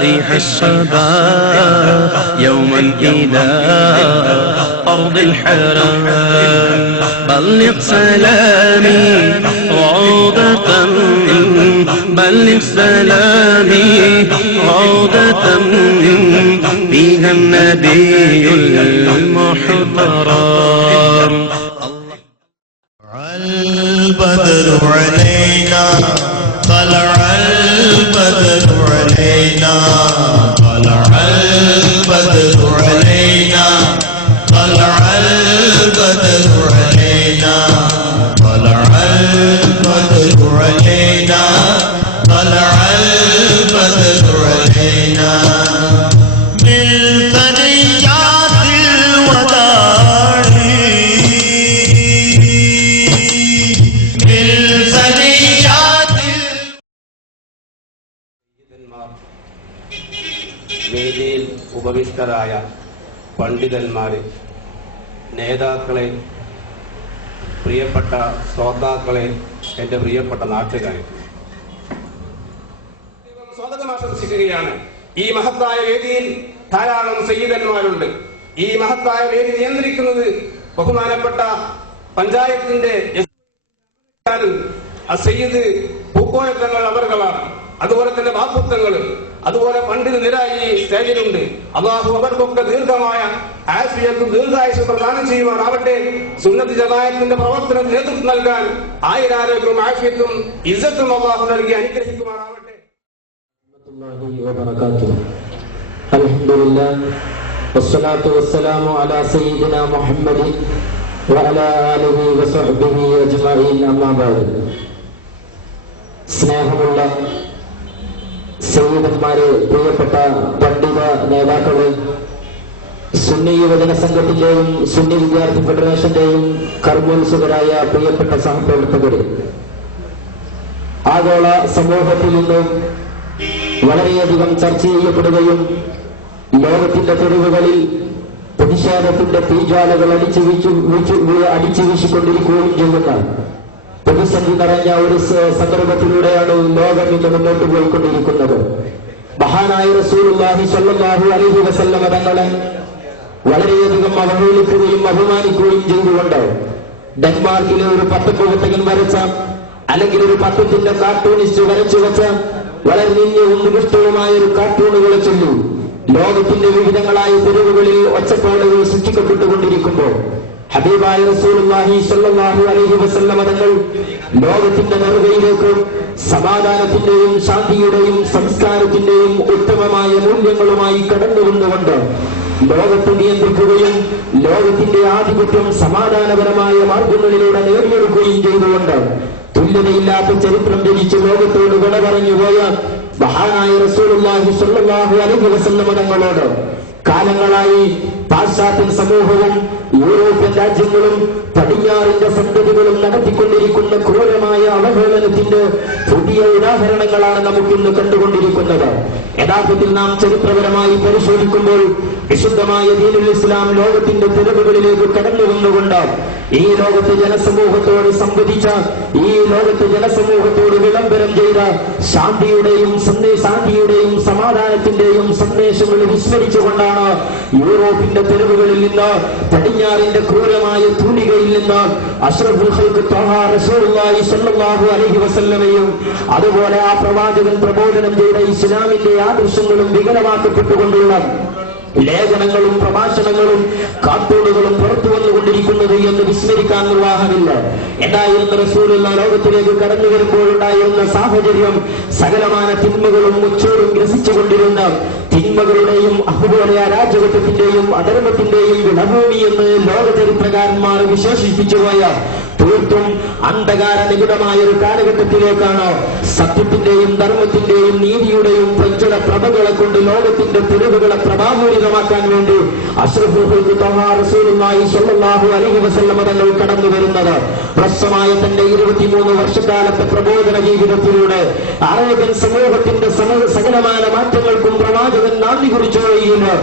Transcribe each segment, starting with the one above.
ريح الصبا يوما إلى أرض الحرم بلغ سلامي روضة بلغ سلامي روضة فيها النبي المحترم البدر علينا طلع البدر علينا طلع البدر علينا طلع البدر علينا طلع البدر علينا طلع البدر علينا من ثنيات الوداع من ثنيات വേദിയിൽ ഉപവിഷ്ടരായ പണ്ഡിതന്മാരെ, നേതാക്കളെ, പ്രിയപ്പെട്ട ശ്രോതാക്കളെ, എൻ്റെ പ്രിയപ്പെട്ട നാട്ടുകാരെ, സ്വാഗതം ആശംസിക്കുകയാണ്. ഈ മഹത്തായ വേദിയിൽ ധാരാളം സയ്യിദന്മാരുണ്ട്. ഈ മഹത്തായ വേദി നിയന്ത്രിക്കുന്നത് ബഹുമാനപ്പെട്ട പഞ്ചായത്തിന്റെ സയ്യിദ് പൂക്കോയത്തങ്ങൾ അവർകളാണ്. അതുപോലെ തന്നെ ബാപ്പുത്തങ്ങൾ, അതുപോലെ പണ്ഡിത നിരായി സ്റ്റേജിലുണ്ട്. അള്ളാഹു അവർക്കൊക്കെ ദീർഘമായ ആഫിയത്തും ദീർഘായുസ്സും പ്രദാനം ചെയ്യുവാനാവട്ടെ. സുന്നത്ത് ജമാഅത്തിന്റെ പ്രവർത്തനത്തിന് നേതൃത്വം നൽകാൻ ആയിരാരോഗ്യവും ആഫിയത്തും ഇസ്സത്തും അള്ളാഹു നൽകി അനുഗ്രഹിക്കുവാനാവട്ടെ. അൽഹംദുലില്ലാഹ് വസ്സലാത്തു വസ്സലാമു അലാ സയ്യിദിനാ മുഹമ്മദ് വഅലാ ആലിഹി വസഹ്ബിഹി അജ്മഈൻ. അമ്മാ ബഅദ്. സ്നേഹമുള്ള സയ്യിദന്മാരെ, പ്രിയപ്പെട്ട പണ്ഡിത നേതാക്കളെ, സുന്നി യുവജന സംഘത്തിന്റെയും സുന്നി വിദ്യാർത്ഥി ഫെഡറേഷന്റെയും കർമ്മോത്സുകരായ പ്രിയപ്പെട്ട സഹപ്രവർത്തകരെ, ആഗോള സമൂഹത്തിൽ നിന്നും വളരെയധികം ചർച്ച ചെയ്യപ്പെടുകയും ലോകത്തിന്റെ തെരുവുകളിൽ പ്രതിഷേധത്തിന്റെ തീജ്വാലകൾ അടിച്ചു വീശിക്കൊണ്ടിരിക്കുകയും ചെയ്യുന്ന പ്രതിസന്ധി നിറഞ്ഞ ഒരു സന്ദർഭത്തിലൂടെയാണ് ലോകം ഇന്ന് മുന്നോട്ട് പോയിക്കൊണ്ടിരിക്കുന്നത്. മഹാനായ റസൂലുള്ളാഹി സ്വല്ലല്ലാഹു അലൈഹി വസല്ലമ തങ്ങളെ വളരെയധികം അവഹേളിക്കുകയും അപമാനിക്കുകയും ചെയ്തുകൊണ്ട് ഡെൻമാർക്കിലെ ഒരു പത്രപ്രവർത്തകൻ വരച്ച, അല്ലെങ്കിൽ ഒരു പത്രത്തിന്റെ കാർട്ടൂണിസ്റ്റ് വരച്ചു വെച്ച വളരെ നിന്ദ്യവും നികൃഷ്ടവുമായ ഒരു കാർട്ടൂണുകളെ ചൊല്ലി ലോകത്തിന്റെ വിവിധങ്ങളായ തെരുവുകളിൽ ഒച്ചപ്പാടുകൾ സൃഷ്ടിക്കപ്പെട്ടുകൊണ്ടിരിക്കുമ്പോൾ ഹബീബായ റസൂലുള്ളാഹി സ്വല്ലല്ലാഹു അലൈഹി വസല്ലമ തങ്ങൾ ലോകത്തിന്റെ നെറുകയിലേക്ക് സമാധാനത്തിന്റെയും ശാന്തിയുടെയും സംസ്കാരത്തിന്റെയും ഉത്തമമായ മൂല്യങ്ങളുമായി കടന്നുവന്നുകൊണ്ട് ലോകത്തെ നിയന്ത്രിക്കുകയും ലോകത്തിന്റെ ആധിപത്യം സമാധാനപരമായ മാർഗങ്ങളിലൂടെ നേടിയെടുക്കുകയും ചെയ്തുകൊണ്ട് തുല്യതയില്ലാത്ത ചരിത്രം ജനിച്ച് ലോകത്തോട് വിട പറഞ്ഞുപോയ മഹാനായ റസൂലുള്ളാഹി സ്വല്ലല്ലാഹു അലൈഹി വസല്ലമ തങ്ങളോട് കാലങ്ങളായി പാശ്ചാത്യ സമൂഹവും യൂറോപ്യൻ രാജ്യങ്ങളും പടിഞ്ഞാറിന്റെ സന്തതികളും നടത്തിക്കൊണ്ടിരിക്കുന്ന ക്രൂരമായ അവഹേളനത്തിന്റെ പുതിയ ഉദാഹരണങ്ങളാണ് നമുക്കിന്ന് കണ്ടുകൊണ്ടിരിക്കുന്നത്. യഥാർത്ഥത്തിൽ നാം ചരിത്രപരമായി പരിശോധിക്കുമ്പോൾ വിശുദ്ധമായ ദീനുൽ ഇസ്ലാം ലോകത്തിന്റെ തെരുവുകളിലേക്ക് കടന്നു വന്നുകൊണ്ട് ഈ ലോകത്തെ ജനസമൂഹത്തോട് സംവദിച്ച, ഈ ലോകത്തെ ജനസമൂഹത്തോട് വിളംബരം ചെയ്ത ശാന്തിയുടെയും സമാധാനത്തിന്റെയും സന്ദേശങ്ങൾ വിസ്മരിച്ചുകൊണ്ടാണ് യൂറോപ്പിന്റെ തെരുവുകളിൽ നിന്ന്, പടിഞ്ഞാറിന്റെ ക്രൂരമായ തൂലികയിൽ നിന്ന് അഷ്റഫുൽ ഖൽഖ് ത്വഹ റസൂലുള്ളാഹി സ്വല്ലല്ലാഹു അലൈഹി വസല്ലമയും അതുപോലെ ആ പ്രവാചകൻ പ്രബോധനം ചെയ്ത ഇസ്ലാമിന്റെ ആദർശങ്ങളും വികലമാക്കപ്പെട്ടുകൊണ്ടുള്ള ലേഖനങ്ങളും പ്രഭാഷണങ്ങളും കാർട്ടൂണുകളും പുറത്തു വന്നുകൊണ്ടിരിക്കുന്നത് എന്ന് വിസ്മരിക്കാൻ നിർവാഹമില്ല. എന്തായിരുന്നു റസൂലുള്ള ലോകത്തിലേക്ക് കടന്നു വരുമ്പോഴുണ്ടായിരുന്ന സാഹചര്യം? സകലമാന തിന്മകളും മുച്ചോടും ഗ്രസിച്ചുകൊണ്ടിരുന്ന തിന്മകളുടെയും അതുപോലെ അരാജകത്വത്തിന്റെയും അധർമ്മത്തിന്റെയും വിടഭൂമി എന്ന് ലോക ചരിത്രകാരന്മാർ വിശേഷിപ്പിച്ചുപോയ തീർത്തും അന്ധകാര നിബിഡമായ ഒരു കാലഘട്ടത്തിലേക്കാണ് സത്യത്തിന്റെയും ധർമ്മത്തിന്റെയും നീതിയുടെയും പ്രജ്വല പ്രഭകളെ കൊണ്ട് ലോകത്തിന്റെ തെരുവുകളെ പ്രഭാപൂരിതമാക്കാൻ വേണ്ടി അഷ്റഫുൽ ഖൽഖ് ത്വഹ റസൂലുള്ളാഹി സ്വല്ലല്ലാഹു അലൈഹി വസല്ലമ തങ്ങൾ കടന്നു വരുന്നത്. ഹ്രസ്വമായ തന്റെ 23 വർഷക്കാലത്തെ പ്രബോധന ജീവിതത്തിലൂടെ അറേബ്യൻ സമൂഹത്തിന്റെ സകലമായ മാറ്റങ്ങൾക്കും പ്രവാചകൻ നാന്ദി കുറിച്ചുകഴിയുന്നു.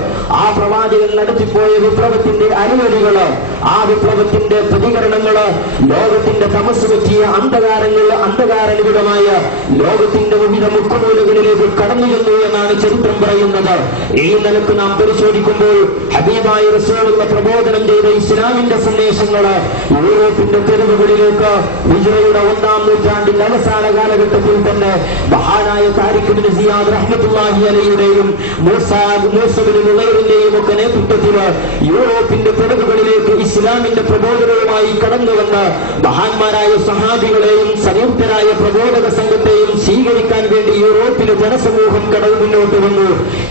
ആ പ്രവാചകൻ നടത്തിപ്പോയ വിപ്ലവത്തിന്റെ അനുമതികള്, ആ വിപ്ലവത്തിന്റെ പ്രതികരണങ്ങള് ലോകത്തിന്റെ തമസ് പറ്റിയ വലിയ അന്ധകാരനിബിഡമായ ലോകത്തിന്റെ വിവിധ മുക്കുമൂലകളിലേക്ക് കടന്നു ചെന്നു എന്നാണ് ചരിത്രം പറയുന്നത്. ഈ നിലക്ക് നാം പരിശോധിക്കുമ്പോൾ ഹബീബായ റസൂലുള്ള പ്രബോധനം ചെയ്ത ഇസ്ലാമിന്റെ സന്ദേശങ്ങള് യൂറോപ്പിന്റെ തെരുവുകളിലേക്ക് ഹിജ്റയുടെ 1-ാം നൂറ്റാണ്ടിന്റെ അവസാന കാലഘട്ടത്തിൽ തന്നെ മഹാനായ താരിഖ് ഇബ്നു സിയാദ് റഹ്മത്തുള്ളാഹി അലൈഹിയുടെയും മൂസാ ഇബ്നു നുമൈറിന്റെയും ഒക്കെ നേതൃത്വത്തിൽ യൂറോപ്പിന്റെ തെരുവുകളിലേക്ക് ഇസ്ലാമിന്റെ പ്രബോധനവുമായി കടന്നുവന്ന മഹാന്മാരായ സഹാബികളെയും സംയുക്തരായ പ്രബോധക സംഘത്തെയും സ്വീകരിക്കാൻ വേണ്ടി യൂറോപ്പിലെ ജനസമൂഹം കടന്നു മുന്നോട്ട് വന്നു.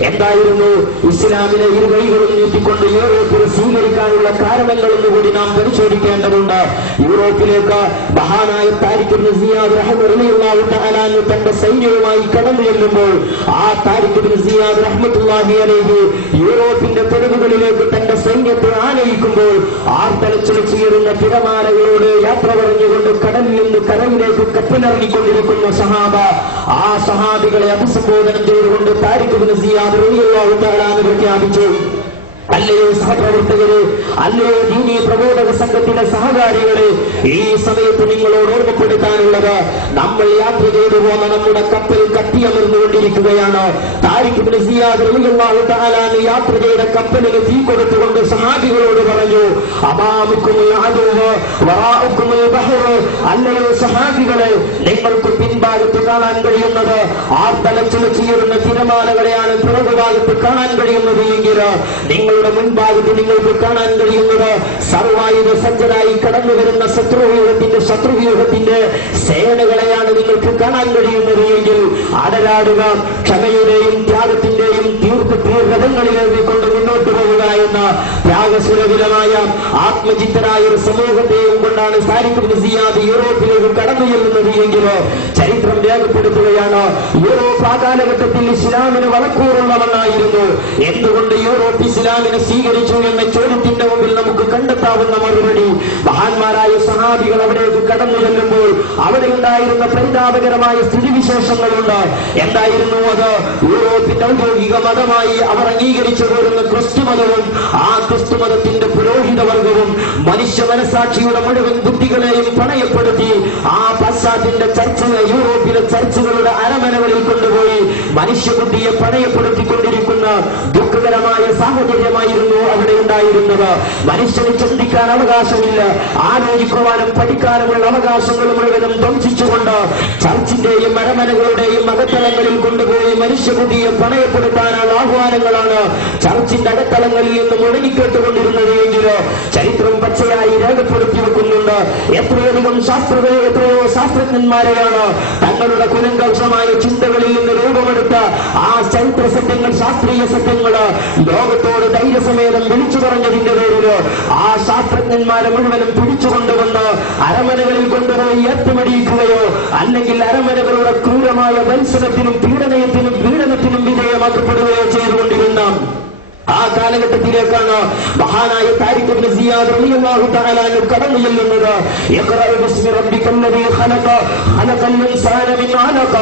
എന്തായിരുന്നു ഇസ്ലാമിനെ ഇരുകൈകളും നീട്ടിക്കൊണ്ട് യൂറോപ്പിൽ സ്വീകരിക്കാനുള്ള കാരണങ്ങളെന്നുകൂടി നാം പരിശോധിക്കേണ്ടതുണ്ട്. യൂറോപ്പിലേക്ക് മഹാനായ താരിഖ് ഇബ്നു സിയാദ് റളിയല്ലാഹു തആല അൻഹു തന്റെ സൈന്യവുമായി കടന്നു ചെല്ലുമ്പോൾ ആ താരിഖ് ഇബ്നു സിയാദ് റഹ്മത്തുള്ളാഹി അലൈഹി യൂറോപ്പിന്റെ തെരുവുകളിലേക്ക് തന്റെ സൈന്യത്തെ ആനയിക്കുമ്പോൾ ആർത്തലച്ചുയരുന്ന തിരമാലകളോട് യാത്ര പറഞ്ഞുകൊണ്ട് കടലിൽ നിന്ന് കരയിലേക്ക് കപ്പലിറങ്ങിക്കൊണ്ടിരിക്കുന്ന സഹാബ, ആ സഹാബികളെ അഭിസംബോധന ചെയ്തുകൊണ്ട് താരിഖ് ഇബ്നു സിയാദ് റളിയല്ലാഹു തആല അൻഹു പ്രഖ്യാപിച്ചു, അല്ലയോ സഹപ്രവർത്തകരെ, അല്ലയോ ദീനീ പ്രബോധക സംഘത്തിലെ സഹകാരികളെ, ഈ സമയത്ത് നിങ്ങളോട് ഓർമ്മപ്പെടുത്താനുള്ളത്, നമ്മൾ യാത്ര ചെയ്തു പോന്ന നമ്മുടെ കപ്പൽ കത്തിയമർന്നുകൊണ്ടിരിക്കുകയാണ്. താരിഖ് ഇബ്നു സിയാദ് റളിയല്ലാഹു തആല അൻഹു യാത്ര ചെയ്ത കപ്പലിന് തീ കൊടുത്തുകൊണ്ട് സഹാബികളോട് പറഞ്ഞു, അമാമുക്കുമുൽ അദുവ വറാഉക്കുമുൽ ബഹർ, അല്ലയോ സഹാബികളെ, നിങ്ങൾക്ക് പിൻഭാഗത്ത് കാണാൻ കഴിയുന്നത് ആർത്തലച്ചുയരുന്ന തിരമാലകളെയാണ് പിറകുഭാഗത്ത് കാണാൻ കഴിയുന്നത് എങ്കിൽ നിങ്ങളുടെ മുൻഭാഗത്ത് നിങ്ങൾക്ക് കാണാൻ കഴിയുന്നത് സർവായുധ സജ്ജരായി കടന്നു വരുന്ന ശത്രുവ്യൂഹത്തിന്റെ സേനകളെയാണ് നിങ്ങൾക്ക് കാണാൻ കഴിയുന്നത് എങ്കിൽ അടരാടുക, ക്ഷമയുടെയും ത്യാഗത്തിന്റെയും ദീർഘങ്ങളിലേക്ക് കൊണ്ട് മുന്നോട്ട് പോവുക എന്ന ത്യാഗസുരവിലമായ ആത്മചിത്തരായ ഒരു സമൂഹത്തെയും കൊണ്ടാണ് താരിഖ് ഇബ്നു സിയാദ് യൂറോപ്പിലേക്ക് കടന്നു ചെല്ലുന്നത് എങ്കിൽ ചരിത്രം രേഖപ്പെടുത്തുകയാണ്, യൂറോപ്പ് ആ കാലഘട്ടത്തിൽ ഇസ്ലാമിന് വളക്കൂറുള്ളവണ്ണായിരുന്നു. എന്തുകൊണ്ട് യൂറോപ്പ് ഇസ്ലാമിനെ സ്വീകരിച്ചു എന്ന ചോദ്യത്തിന്റെ മുമ്പിൽ നമുക്ക് കണ്ടെത്താവുന്ന മറുപടി, മഹാന്മാരായ സഹാബികൾ അവിടേക്ക് കടന്നു ചെല്ലുമ്പോൾ അവിടെ ഉണ്ടായിരുന്ന പരിതാപകരമായ സ്ഥിതിവിശേഷങ്ങളുണ്ട്. എന്തായിരുന്നു അത്? യൂറോപ്പിന്റെ ഔദ്യോഗിക മതമായി അവർ അംഗീകരിച്ചു പോരുന്ന ക്രിസ്തുമതവും ആ ക്രിസ്തുമതത്തിന്റെ പുരോഹിതവർഗവും മനുഷ്യ മനസാക്ഷിയുടെ മുഴുവൻ ബുദ്ധികളെയും പണയപ്പെടുത്തി ആ പാശ്ചാത്യന്റെ ചർച്ചകൾ യൂറോപ്പിലെ ചർച്ചകളുടെ അരമനകളിൽ കൊണ്ടുപോയി മനുഷ്യബുദ്ധിയെ പണയപ്പെടുത്തിക്കൊണ്ടിരിക്കുന്ന ദുഃഖകരമായ സാഹചര്യമായിരുന്നു അവിടെ ഉണ്ടായിരുന്നത്. മനുഷ്യന് ചിന്തിക്കാൻ അവകാശമില്ല, ആലോചിക്കുവാനും പഠിക്കാനുമുള്ള അവകാശങ്ങൾ മുഴുവനും ധ്വംസിച്ചുകൊണ്ട് ചർച്ചിന്റെയും അരമനകളുടെയും അകത്തളങ്ങളിൽ കൊണ്ടുപോയി മനുഷ്യബുദ്ധിയെ പണയപ്പെടുത്താനുള്ള ആഹ്വാനങ്ങളാണ് ചർച്ചിന്റെ അകത്തളങ്ങളിൽ നിന്ന് മുഴങ്ങിക്കേട്ടുകൊണ്ടിരുന്നത് എങ്കിൽ ചരിത്രം പച്ചയായി രേഖപ്പെടുത്തി വെക്കുന്നുണ്ട്. എത്രയധികം എത്രയോ ശാസ്ത്രജ്ഞന്മാരെയാണ് തങ്ങളുടെ കുലങ്കഷമായ ചിന്തകളിൽ നിന്ന് രൂപമെടുത്ത ആ ചരിത്ര സത്യങ്ങൾ, ശാസ്ത്രീയ സത്യങ്ങൾ ലോകത്തോട് ധൈര്യസമേതം വിളിച്ചു പറഞ്ഞതിന്റെ പേരിൽ ആ ശാസ്ത്രജ്ഞന്മാരെ മുഴുവനും പിടിച്ചുകൊണ്ടുവന്ന് അരമനകളിൽ കൊണ്ടുപോയി ഏറ്റുമടിയിക്കുകയോ അല്ലെങ്കിൽ അരമനകളുടെ ക്രൂരമായ ദംശനത്തിനും പീഡനത്തിനും വിധേയമാക്കപ്പെടുകയോ ചെയ്തുകൊണ്ടിരുന്ന ആ കാലഘട്ടത്തിലേക്കാണ് മഹാനായ താരിഖ് ഇബ്നു സിയാദ് റളിയല്ലാഹു തആല അൻഹു കടന്നു ചെല്ലുന്നത്. ഇഖ്റഅ ബിസ്മി റബ്ബിക്കല്ലദീ ഖലഖ ഖലഖൽ ഇൻസാന മിൻ അലഖ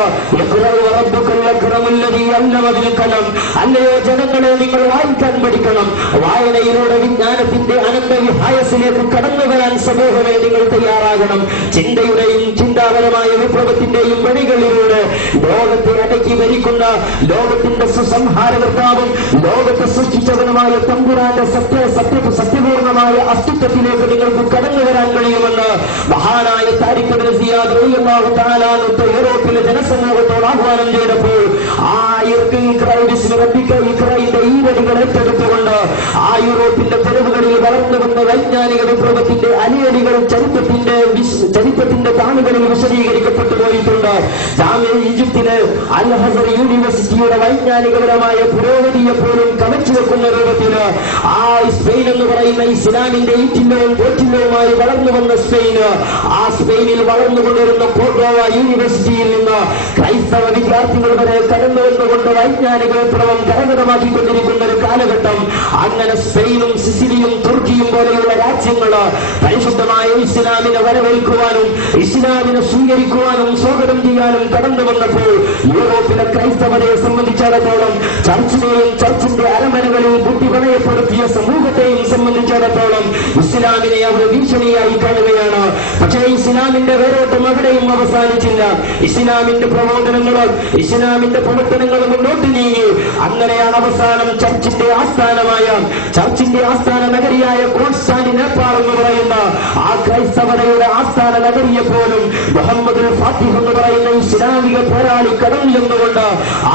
ഇഖ്റഅ വറബ്ബുക്കൽ അക്രമല്ലദീ അല്ലമ ബിൽ ഖലം. അല്ലയോ ജനങ്ങളെ, നിങ്ങൾ വായിക്കാൻ പഠിക്കണം. വായനയിലൂടെ വിജ്ഞാനത്തിന്റെ അനന്തവിഹായസിലേക്ക് കടന്നു വരാൻ സമൂഹമേ നിങ്ങൾ തയ്യാറാകണം. ചിന്തയുടെയും ചിന്താപരമായ വിപ്ലവത്തിന്റെയും വഴികളിലൂടെ ലോകത്തെ അടക്കി ഭരിക്കുന്ന ലോകത്തിന്റെ സുസംഹാരകർത്താവും ലോകത്തെ സൃഷ്ടിച്ചവനുമായ തമ്പുരാന്റെ സത്യപൂർണമായ അസ്തിത്വത്തിലേക്ക് നിങ്ങൾക്ക് കടന്നു വരാൻ കഴിയുമെന്ന് മഹാനായ താരിഖ് ഇബ്നു സിയാദ് റളിയല്ലാഹു തആല അൻഹു യൂറോപ്പിലെ ജനസമൂഹത്തോട് ആഹ്വാനം ചെയ്തപ്പോൾ ആ ഈരടികൾ ഏറ്റെടുത്തുകൊണ്ട് ആ യൂറോപ്പിന്റെ തെരുവുകളിൽ വളർന്നു വന്ന വൈജ്ഞാനിക വിപ്ലവത്തിന്റെ അലിയടികൾ ചരിത്രത്തിന്റെ താളുകളിൽ വിശദീകരിക്കപ്പെട്ടു പോയിട്ടുണ്ട്. ഈജിപ്തിലെ അൽ അസ്ഹർ യൂണിവേഴ്സിറ്റിയുടെ വൈജ്ഞാനികപരമായ പുരോഗതിയെ പോലും കവച്ചു വെക്കുന്ന രൂപത്തിൽ ആ സ്പെയിൻ എന്ന് പറയുന്ന ഇസ്ലാമിന്റെ ഈറ്റില്ലവും പോറ്റില്ലവുമായി വളർന്നു വന്ന ആ സ്പെയിനിൽ വളർന്നുകൊണ്ടിരുന്ന കോർഡോവ യൂണിവേഴ്സിറ്റിയിൽ നിന്ന് ക്രൈസ്തവ വിദ്യാർത്ഥികൾ വരെ കടന്നു വന്നുകൊണ്ട് വൈജ്ഞാനിക വിപ്ലവം കരഗതമാക്കിക്കൊണ്ടിരിക്കുന്ന ഒരു കാലഘട്ടം. അങ്ങനെ സ്പെയിനും സിസിലിയും തുർക്കിയും പോലെയുള്ള രാജ്യങ്ങൾ പരിശുദ്ധമായ ഇസ്ലാമിനെ വരവേൽക്കുവാനും ഇസ്ലാമിനെ സ്വീകരിക്കുവാനും സ്വാഗതം ചെയ്യാനും കടന്നു വന്നപ്പോൾ യൂറോപ്പിലെ ക്രൈസ്തവരെ സംബന്ധിച്ചിടത്തോളം ചർച്ചിനെയും ചർച്ചിന്റെ അരമനകളിൽ ബുദ്ധിപണയപ്പെടുത്തിയ സമൂഹത്തെയും സംബന്ധിച്ചിടത്തോളം ഇസ്ലാമിനെ അവർ ഭീഷണിയായി കാണുകയാണ്. പക്ഷേ ഇസ്ലാമിന്റെ വേരോട്ടം അവിടെയും അവസാനിച്ചില്ല. ഇസ്ലാമിന്റെ പ്രബോധനങ്ങളും ഇസ്ലാമിന്റെ പ്രവർത്തനങ്ങളും മുന്നോട്ട് നീങ്ങി. അങ്ങനെയാണ് അവസാനം ചർച്ചിന്റെ ആസ്ഥാന നഗരിയായ കോൺസ്റ്റാന്റിനോപ്പിൾ എന്ന് പറയുന്ന ആ ക്രൈസ്തവതയുടെ ആസ്ഥാന നഗരിയെ പോലും മുഹമ്മദുൽ ഫാത്തിഹ് എന്ന് പറയുന്ന ഇസ്ലാമിക പോരാളി കടന്നില്ലെന്നുകൊണ്ട്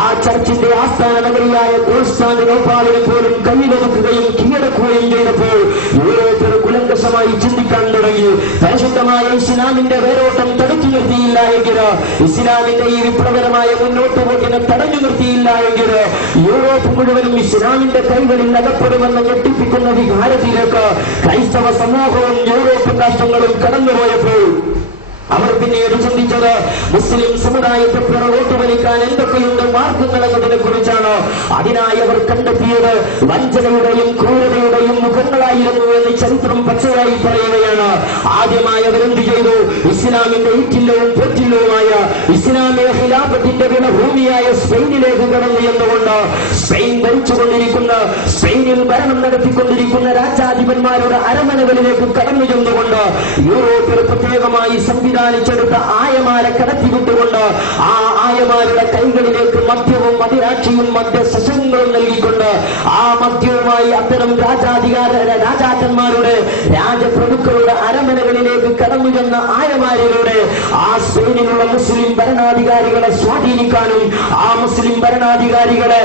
ആ ചർച്ചിന്റെ ആസ്ഥാന നഗരിയായ കോൺസ്റ്റാന്റിനോപ്പിളിനെ പോലും കയ്യിലൊതുക്കുകയും കീഴടക്കുകയും ചെയ്തപ്പോൾ യൂറോപ്പിൽ കുലങ്കശമായി ചിന്തിക്കാൻ തുടങ്ങി. പരിശുദ്ധമായ ഇസ്ലാമിന്റെ വേരോട്ടം തടുത്തു നിർത്തിയില്ല എങ്കിൽ, ഇസ്ലാമിന്റെ ഈ വിപ്ലവകരമായ മുന്നോട്ട് പോക്കിനെ തടഞ്ഞു നിർത്തിയില്ല എങ്കിൽ യൂറോപ്പ് മുഴുവനും ഇസ്ലാമിന്റെ കൈകളിൽ അകപ്പെടുമെന്ന് ഞെട്ടിപ്പിക്കുന്ന വികാരത്തിലേക്ക് ക്രൈസ്തവ സമൂഹവും യൂറോപ്യൻ രാഷ്ട്രങ്ങളും കടന്നുപോയപ്പോൾ അവർ പിന്നീട് ചിന്തിച്ചത് മുസ്ലിം സമുദായത്തെ പിറകോട്ട് വലിക്കാൻ എന്തൊക്കെയുണ്ട് മാർഗങ്ങൾ എന്നതിനെ കുറിച്ചാണ്. അതിനായി അവർ കണ്ടെത്തിയത് വഞ്ചനയുടെയും ക്രൂരതയുടെയും മുഖങ്ങളായിരുന്നു എന്ന് ചരിത്രം പച്ചയായി പറയുകയാണ്. ആദ്യമായി അവരെന്ത് ചെയ്തു? ഇസ്ലാമിന്റെ ഈറ്റില്ലവും പൊറ്റില്ലവുമായ ഇസ്ലാമിക ഖിലാഫത്തിന്റെ വിളഭൂമിയായ സ്പെയിനിലേക്ക് കടന്നു എന്നുകൊണ്ട് സ്പെയിൻ ഭരിച്ചുകൊണ്ടിരിക്കുന്ന, സ്പെയിനിൽ ഭരണം നടത്തിക്കൊണ്ടിരിക്കുന്ന രാജാധിപന്മാരുടെ അരമനകളിലേക്ക് കടന്നു ചെന്നുകൊണ്ട് യൂറോപ്പിൽ പ്രത്യേകമായി സംവിധാനിച്ചെടുത്ത ആയമാല കടത്തിവിട്ടുകൊണ്ട് ആ ആയമാരുടെ കൈകളിലേക്ക് മദ്യവും മദിരാക്ഷിയും മദ്യശസ്ത്രങ്ങളും നൽകിക്കൊണ്ട് ആ മദ്യവുമായി അത്തരം രാജാക്കന്മാരുടെ രാജപ്രഭുക്കളുടെ അരമനകളിലേക്ക് കടന്നു ചെന്ന ആയമാരിലൂടെ ആ സ്പെയിനിലുള്ള മുസ്ലിം ഭരണാധികാരികളെ സ്വാധീനിക്കാനും ആ മുസ്ലിം ഭരണാധികാരികളെ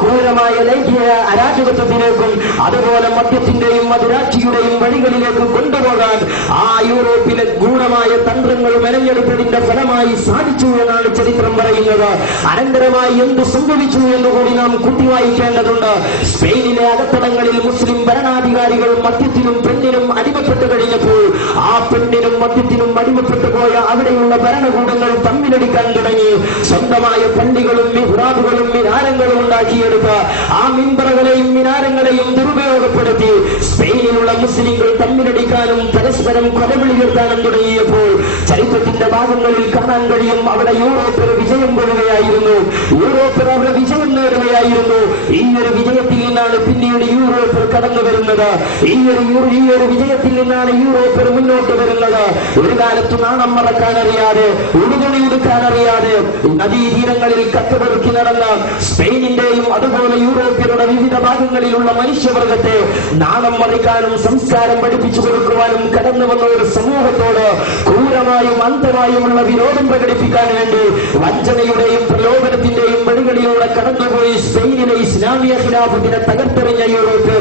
ക്രൂരമായ ലൈംഗിക അരാജകത്വത്തിലേക്കും അതുപോലെ മദ്യത്തിന്റെയും മദിരാക്ഷിയുടെയും വഴികളിലേക്ക് കൊണ്ടുപോകാൻ ആ യൂറോപ്പിലെ ഗൂഢമായ തന്ത്രങ്ങൾ മെനഞ്ഞെടുത്തതിന്റെ ഫലമായി സാധിച്ചു എന്നാണ് ചരിത്രം പറയുന്നത്. അനന്തരമായി എന്ത് സംഭവിച്ചു എന്നുകൂടി നാം കുത്തിവായിക്കേണ്ടതുണ്ട്. സ്പെയിനിലെ അകത്തളങ്ങളിൽ മുസ്ലിം ഭരണാധികാരികൾ മദ്യത്തിനും പെണ്ണിനും അടിമപ്പെട്ടു കഴിഞ്ഞപ്പോൾ ആ പെണ്ണിനും മദ്യത്തിനും അടിമപ്പെട്ടു പോയ അവിടെയുള്ള ഭരണകൂടങ്ങൾ തമ്മിലടിക്കാൻ തുടങ്ങി. സ്വന്തമായ പള്ളികളും മിഹ്റാബുകളും മിനാരങ്ങളും ഉണ്ടാക്കിയെടുത്ത് ആ മിമ്പറുകളെയും മിനാരങ്ങളെയും ദുരുപയോഗപ്പെടുത്തി സ്പെയിനിലുള്ള മുസ്ലിങ്ങൾ തമ്മിലടിക്കാനും പരസ്പരം കൊലവിളി നിർത്താനും തുടങ്ങിയപ്പോൾ ചരിത്രത്തിന്റെ ഭാഗങ്ങളിൽ കാണാൻ കഴിയും അവിടെ യൂറോപ്പിൽ വിജയം കൊള്ളുകയായിരുന്നു. യൂറോപ്പിൽ അവിടെ വിജയം നേടുകയായിരുന്നു. ഈ ഒരു വിജയത്തിൽ നിന്നാണ് പിന്നീട് യൂറോപ്പിൽ കടന്നു വരുന്നത്. ഈ ഒരു വിജയത്തിൽ നിന്നാണ് യൂറോപ്പിൽ മുന്നോട്ട് വരുന്നത്. ഒരു കാലത്ത് നാണം മറക്കാൻ അറിയാതെ, ഉടുതുണി ഉടുക്കാൻ അറിയാതെ നദീതീരങ്ങളിൽ കത്തുപെറുക്കി നടന്ന സ്പെയിനിന്റെയും അതുപോലെ യൂറോപ്പിലുള്ള വിവിധ ഭാഗങ്ങളിലുള്ള മനുഷ്യവർഗത്തെ നാണം മറിക്കാനും സംസ്കാരം പഠിപ്പിച്ചു കൊടുക്കുവാനും കടന്നു വന്ന ഒരു സമൂഹത്തോട് ക്രൂരമായും അന്ധമായുമുള്ള വിരോധം പ്രകടിപ്പിക്കാൻ വേണ്ടി വഞ്ചനയുടെയും പ്രലോഭനത്തിന്റെയും വഴികളിലൂടെ കടന്നുപോയി സ്പെയിനിലെ ഇസ്ലാമിക ഖിലാഫത്തിനെ തകർത്തെറിഞ്ഞ യൂറോപ്പ്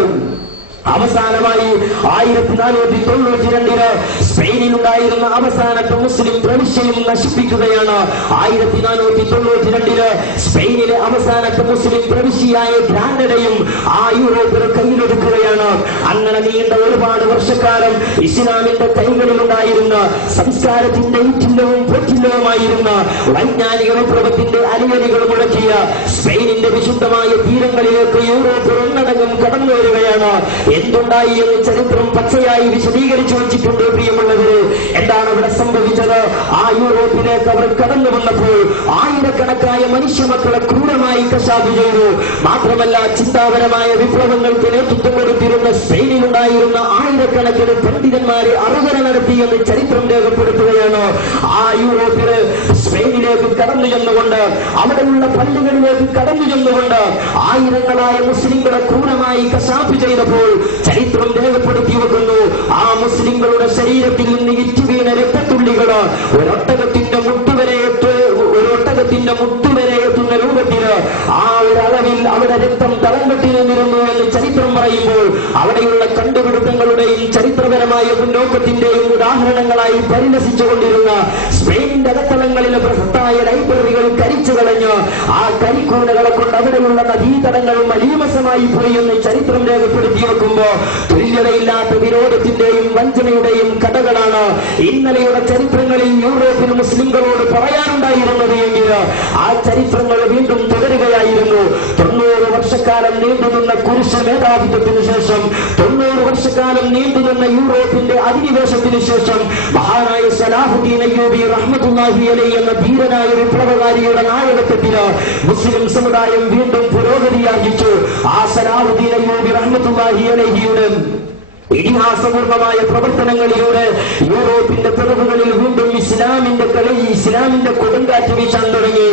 അവസാനമായി 1492 സ്പെയിനിലുണ്ടായിരുന്ന അവസാനത്തെ മുസ്ലിം പ്രവിശ്യയും നശിപ്പിക്കുകയാണ്. 1492 സ്പെയിനിലെ അവസാനത്തെ മുസ്ലിം പ്രവിശ്യയായ ഗ്രാനഡയും ആ യൂറോപ്പിൽ കയ്യിലെടുക്കുകയാണ്. അങ്ങനെ നീണ്ട ഒരുപാട് വർഷക്കാലം ഇസ്ലാമിന്റെ കൈകളിലുണ്ടായിരുന്ന സംസ്കാരത്തിന്റെ ഈറ്റില്ലവും പൊറ്റില്ലവുമായിരുന്ന വൈജ്ഞാനിക വിപ്ലവത്തിന്റെ അലിയലികൾ മുഴക്കിയ സ്പെയിനിന്റെ വിശുദ്ധമായ തീരങ്ങളിലേക്ക് യൂറോപ്പ് ഒന്നടങ്കം കടന്നു വരികയാണ്. എന്തുണ്ടായി എന്ന് ചരിത്രം പച്ചയായി വിശദീകരിച്ചു വച്ചിട്ടുണ്ട്. പ്രിയമുള്ളവര്, എന്താണ് ഇവിടെ സംഭവിച്ചത്? ആ യൂറോപ്പിലേക്ക് അവർ കടന്നു വന്നപ്പോൾ ആയിരക്കണക്കായ മനുഷ്യമക്കളെ ക്രൂരമായി കശാപ്പ് ചെയ്തു. മാത്രമല്ല, ചിന്താപരമായ വിപ്ലവങ്ങൾക്ക് നേതൃത്വം കൊടുത്തിരുന്ന സ്പെയിനിലുണ്ടായിരുന്ന ആയിരക്കണക്കിന് പണ്ഡിതന്മാരെ അറുകര നടത്തിയെന്ന് ചരിത്രം രേഖപ്പെടുത്തുകയാണ്. ആ യൂറോപ്പില് സ്പെയിനിലേക്ക് കടന്നു ചെന്നുകൊണ്ട് അവിടെയുള്ള പള്ളികളിലേക്ക് കടന്നു ചെന്നുകൊണ്ട് ആയിരങ്ങളായ മുസ്ലിങ്ങളെ ക്രൂരമായി കശാപ്പ് ചെയ്തപ്പോൾ ചരിത്രം രേഖപ്പെടുത്തി വെക്കുന്നു. ആ മുസ്ലിങ്ങളുടെ ശരീരത്തിൽ നിന്ന് ഇറ്റുവീണ രക്തത്തുള്ളികൾ ഒരൊട്ടകത്തിന്റെ മുട്ടുവരെ എത്തുന്ന രൂപത്തില് ആ ഒരു അളവിൽ അവിടെ രക്തം തളം കെട്ടി നിന്നിരുന്നു എന്ന് ചരിത്രം പറയുമ്പോൾ അവിടെയുള്ള കണ്ടുപിടുത്തങ്ങളുടെയും ചരിത്രപരമായ മുന്നോക്കത്തിന്റെയും ഉദാഹരണങ്ങളായി പരിലസിച്ചുകൊണ്ടിരുന്ന സ്പെയിനിന്റെ അകത്തളങ്ങളിലെ ബൃഹത്തായ ലൈബ്രറികൾ കരിച്ചു കളഞ്ഞ് ആ കരിക്കൂനകളെ കൊണ്ട് അവിടെയുള്ള നദീതടങ്ങൾ മലീമസമായി പോയി എന്ന് ചരിത്രം രേഖപ്പെടുത്തി വെക്കുമ്പോ തുല്യതയില്ലാത്ത വിരോധത്തിന്റെയും വഞ്ചനയുടെയും കഥകളാണ് ഇന്നലെയുടെ ചരിത്രങ്ങളിൽ യൂറോപ്പിൽ മുസ്ലിങ്ങളോട് പറയാനുണ്ടായിരുന്നത് എങ്കിൽ ആ ചരിത്രങ്ങൾ വീണ്ടും തുടരുകയായിരുന്നു. 90 വർഷക്കാലം വർഷക്കാലം നീണ്ടുനിന്ന കുരിശ് മേധാവിത്വത്തിന് ശേഷം 90 വർഷക്കാലം നീണ്ടുനിന്ന യൂറോപ്പിന്റെ അധിനിവേശത്തിന് ശേഷം മഹാനായ സലാഹുദ്ദീൻ അയ്യൂബി റഹ്മത്തുള്ളാഹി അലൈഹി എന്ന ധീരനായ വിപ്ലവകാരിയുടെ നായകത്വത്തിന് മുസ്ലിം സമുദായം വീണ്ടും പുരോഗതി ആർജിച്ചു. ആ സലാഹുദ്ദീൻ അയ്യൂബി റഹ്മത്തുള്ളാഹി അലൈഹിയുടെ ഇതിഹാസപൂർണമായ പ്രവർത്തനങ്ങളിലൂടെ യൂറോപ്പിന്റെ തെരുവുകളിൽ വീണ്ടും ഇസ്ലാമിന്റെ കൊടുങ്കാറ്റ് വീശാൻ തുടങ്ങി.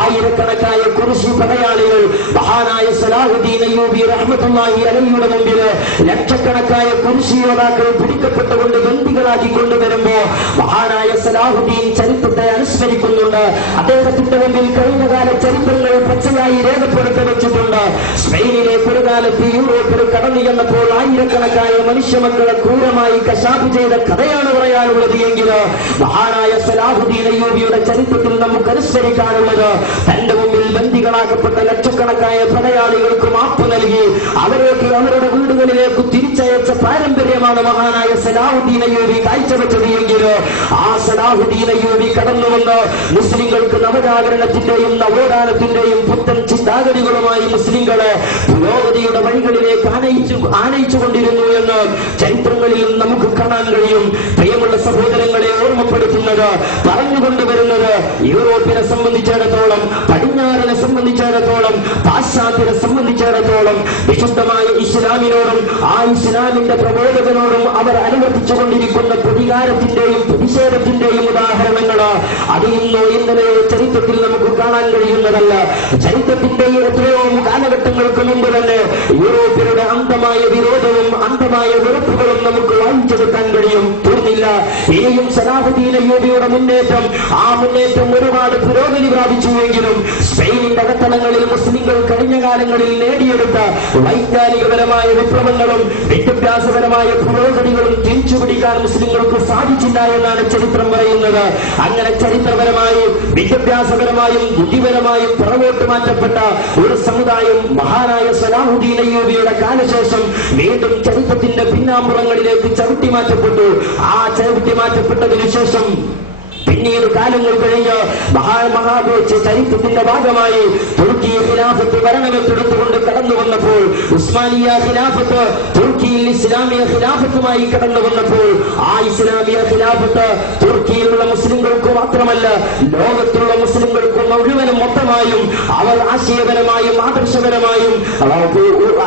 ആയിരക്കണക്കായ കുരിശി പടയാളികൾ മഹാനായ സലാഹുദ്ദീൻ അയ്യൂബി റഹ്മത്തുള്ളാഹി അലൈഹിയുടെ മുമ്പിൽ ലക്ഷക്കണക്കായ കുരിശി യോദ്ധാക്കൾ പിടിക്കപ്പെട്ടുകൊണ്ട് ബന്ദികളാക്കി കൊണ്ടുവരുമ്പോ മഹാനായ സലാഹുദ്ദീൻ ചരിത്രത്തെ അനുസ്മരിക്കുന്നുണ്ട്. അദ്ദേഹത്തിന്റെ മുമ്പിൽ കഴിഞ്ഞകാല ചരിത്രങ്ങൾ പച്ചയായി രേഖപ്പെടുത്തി വെച്ചിട്ടുണ്ട്. സ്പെയിനിലേക്ക് ഒരു കാലത്ത് യൂറോപ്പിൽ കടന്നു ചെന്നപ്പോൾ ആയിരക്കണക്കായ മനുഷ്യമക്കളെ ക്രൂരമായി കശാപ്പ് ചെയ്ത കഥയാണ് പറയാനുള്ളത് എങ്കിൽ മഹാനായ സലാഹുദ്ദീൻ അയ്യൂബിയുടെ ചരിത്രത്തിൽ നമുക്ക് അനുസ്മരിക്കാനുള്ളത് തന്റെ മുമ്പിൽ ബന്ദികളാക്കപ്പെട്ട ലക്ഷക്കണക്കായ പടയാളികൾക്ക് മാപ്പ് നൽകി അവരേക്ക് അവരുടെ വീടുകളിലേക്ക് തിരിച്ചയച്ച പാരമ്പര്യമാണ് മഹാനായ സലാഹുദ്ദീൻ അയ്യൂബി കാഴ്ചവെച്ചത് എങ്കിൽ ആ സലാഹുദ്ദീൻ അയ്യൂബി കടന്നുവന്ന് മുസ്ലിങ്ങൾക്ക് നവജാഗരണത്തിന്റെയും നവോത്ഥാനത്തിന്റെയും പുത്തൻ ചിന്താഗതികളുമായി മുസ്ലിങ്ങളെ പുരോഗതിയുടെ വഴികളിലേക്ക് ആനയിച്ചുകൊണ്ടിരുന്നു എന്ന് ചരിത്രങ്ങളിൽ നമുക്ക് കാണാൻ കഴിയും. പ്രിയമുള്ള സഹോദരങ്ങളെ ഓർമ്മപ്പെടുത്തുന്നത് പറഞ്ഞുകൊണ്ടുവരുന്നത് യൂറോപ്പിനെ സംബന്ധിച്ചിടത്തോളം, പടിഞ്ഞാറിനെ സംബന്ധിച്ചിടത്തോളം, പാശ്ചാത്യനെ സംബന്ധിച്ചിടത്തോളം വിശുദ്ധമായ ഇസ്ലാമിനോടും ആ ഇസ്ലാമിന്റെ പ്രബോധകനോടും അവർ അനുവർത്തിച്ചുകൊണ്ടിരിക്കുന്ന പ്രതികാരത്തിന്റെയും പ്രതിഷേധത്തിന്റെയും ഉദാഹരണങ്ങൾ അത് ഇന്നലെയോ ചരിത്രത്തിൽ നമുക്ക് കാണാൻ കഴിയുന്നതല്ല. ചരിത്രത്തിന്റെ എത്രയോ കാലഘട്ടങ്ങൾക്ക് മുമ്പ് തന്നെ യൂറോപ്പിയുടെ അന്ധമായ വിരോധവും അന്ധമായ വെറുപ്പുകളും നമുക്ക് വായിച്ചെടുക്കാൻ കഴിയും. തീർന്നില്ല. ഇനിയും സലാഹുദ്ദീൻ അയ്യൂബിയുടെ മുന്നേറ്റം, ആ മുന്നേറ്റം ഒരുപാട് പുരോഗതി പ്രാപിച്ചുവെങ്കിലും സ്പെയിനിന്റെ അകത്തളങ്ങളിൽ മുസ്ലിങ്ങൾ കഴിഞ്ഞ കാലങ്ങളിൽ നേടിയെടുത്ത വൈജ്ഞാനികപരമായ വിപ്ലവങ്ങളും വിദ്യാഭ്യാസപരമായ പുരോഗതികളും തിരിച്ചുപിടിക്കാൻ മുസ്ലിങ്ങൾക്ക് സാധിച്ചില്ല എന്നാണ് ചരിത്രം പറയുന്നത്. അങ്ങനെ ചരിത്രപരമായും വിദ്യാഭ്യാസപരമായും ബുദ്ധിപരമായും പുറകോട്ട് മാറ്റപ്പെട്ട ഒരു സമുദായം മഹാനായ സലാഹുദ്ദീൻ അയ്യൂബിയുടെ കാലശേഷം വീണ്ടും ചരിത്രത്തിന്റെ പിന്നാമ്പുറങ്ങളിലേക്ക് ചവിട്ടി മാറ്റപ്പെട്ടു. ആ ചവിട്ടി മാറ്റപ്പെട്ടതിനു ശേഷം പിന്നീട് കാലങ്ങൾ കഴിഞ്ഞ് ചരിത്രത്തിന്റെ ഭാഗമായി തുർക്കി ഖിലാഫത്ത് ഭരണമെടുത്തുകൊണ്ട് കടന്നു വന്നപ്പോൾ, ഉസ്മാനിയ ഖിലാഫത്ത് തുർക്കിയിൽ ഇസ്ലാമിക ഖിലാഫത്തുമായി കടന്നു വന്നപ്പോൾ ആ ഇസ്ലാമിക ഖിലാഫത്ത് തുർക്കിയിലുള്ള മുസ്ലിങ്ങൾക്ക് മാത്രമല്ല ലോകത്തുള്ള മുസ്ലിങ്ങൾക്ക് മുഴുവനും മൊത്തമായും അവർ ആശയപരമായും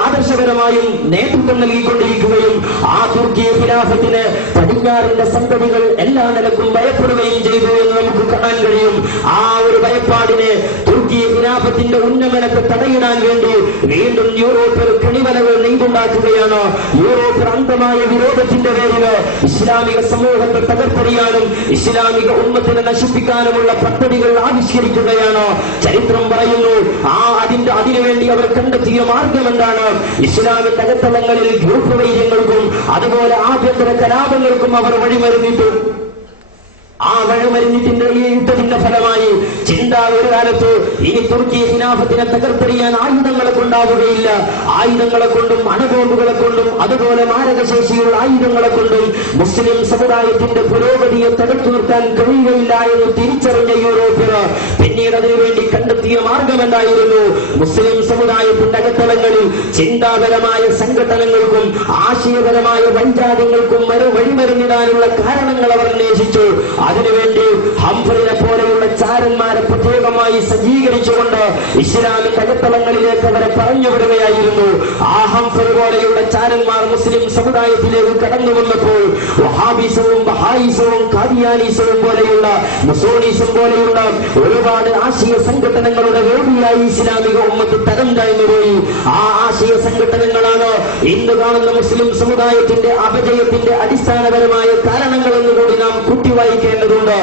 ആദർശപരമായും നേതൃത്വം നൽകിക്കൊണ്ടിരിക്കുകയും ആ തുർക്കി ഖിലാഫത്തിന് പടിഞ്ഞാറിന്റെ സന്തതികൾ എല്ലാ നിലക്കും ഭയപ്പെടുകയും ചെയ്തു എന്ന് നമുക്ക് കാണാൻ കഴിയും. ആ ഒരു ഭയപ്പാടിനെ തുർക്കി ഖിലാഫത്തിന്റെ ഉന്നമനത്തെ തടയിടാൻ വേണ്ടി വീണ്ടും യൂറോപ്പിൽ കെണിവലകൾ നെയ്തുണ്ടാക്കുകയാണ്. യൂറോപ്പിൽ അന്ധമായ വിരോധത്തിന്റെ പേരിൽ ഇസ്ലാമിക സമൂഹത്തെ തകർത്തെറിയാനും ഇസ്ലാമിക ഉമ്മത്തിനെ നശിപ്പിക്കാനുമുള്ള പദ്ധതികൾ ആവിഷ്കരിക്കുകയാണ്. ചരിത്രം പറയുന്നു അതിനുവേണ്ടി അവർ കണ്ടെത്തിയ മാർഗം എന്താണ്? ഇസ്ലാമിന്റെ അകത്തളങ്ങളിൽ ഗ്രൂപ്പ് വൈര്യങ്ങൾക്കും അതുപോലെ ആഭ്യന്തര കലാപങ്ങൾക്കും അവർ വഴിമരുന്നിട്ടു. ആ വഴിമരുന്നിന്റെ ഈ യുദ്ധത്തിന്റെ ഫലമായി ചിന്ത ഒരു കാലത്ത് ഇനി തുർക്കി ഖിലാഫത്തിനെ തകർത്തെറിയാൻ ആയുധങ്ങളെ കൊണ്ടാവുകയില്ല. ആയുധങ്ങളെ കൊണ്ടും അണുബോംബുകളെ കൊണ്ടും അതുപോലെ മാരകശേഷിയുള്ള ആയുധങ്ങളെ കൊണ്ടും മുസ്ലിം സമുദായത്തിന്റെ പുരോഗതിയെ തടുത്തു നിർത്താൻ കഴിയുകയില്ല എന്ന് തിരിച്ചറിഞ്ഞ യൂറോപ്പിന് പിന്നീട് അതിനുവേണ്ടി കണ്ടെത്തിയ മാർഗം എന്തായിരുന്നു? മുസ്ലിം സമുദായത്തിന്റെ അകത്തളങ്ങളിൽ ചിന്താപരമായ സംഘടനകൾക്കും ആശയപരമായ വൈചാര്യങ്ങൾക്കും വഴിമരുന്നിടാനുള്ള കാരണങ്ങൾ അവർ അന്വേഷിച്ചു. അതിനുവേണ്ടി ഹംഫറിനെ പോലെയുള്ള ചാരന്മാരെ പ്രത്യേകമായി സജ്ജീകരിച്ചുകൊണ്ട് ഇസ്ലാമിന്റെ അകത്തളങ്ങളിലേക്ക് അവരെ പറഞ്ഞുവിടുകയായിരുന്നു. ആ ഹംഫർ പോലെയുള്ള ചാരന്മാർ മുസ്ലിം സമുദായത്തിലേക്ക് കടന്നു വന്നപ്പോൾ വഹാബിസവും ബഹായിസവും ഖാദിയാനിസവും പോലെയുള്ള മുസോണിസം പോലെയുള്ള ഒരുപാട് ആശയ സംഘടനകളുടെ വേദിയായി ഇസ്ലാമിക ഉമ്മത്ത് തരം താഴ്ന്നുപോയി. ആ ആശയ സംഘടനകളാണ് ഇന്ന് കാണുന്ന മുസ്ലിം സമുദായത്തിന്റെ അപജയത്തിന്റെ അടിസ്ഥാനപരമായ കാരണങ്ങളെന്ന് കൂടി നാം കുട്ടിവായിക്കേണ്ടതുണ്ട്.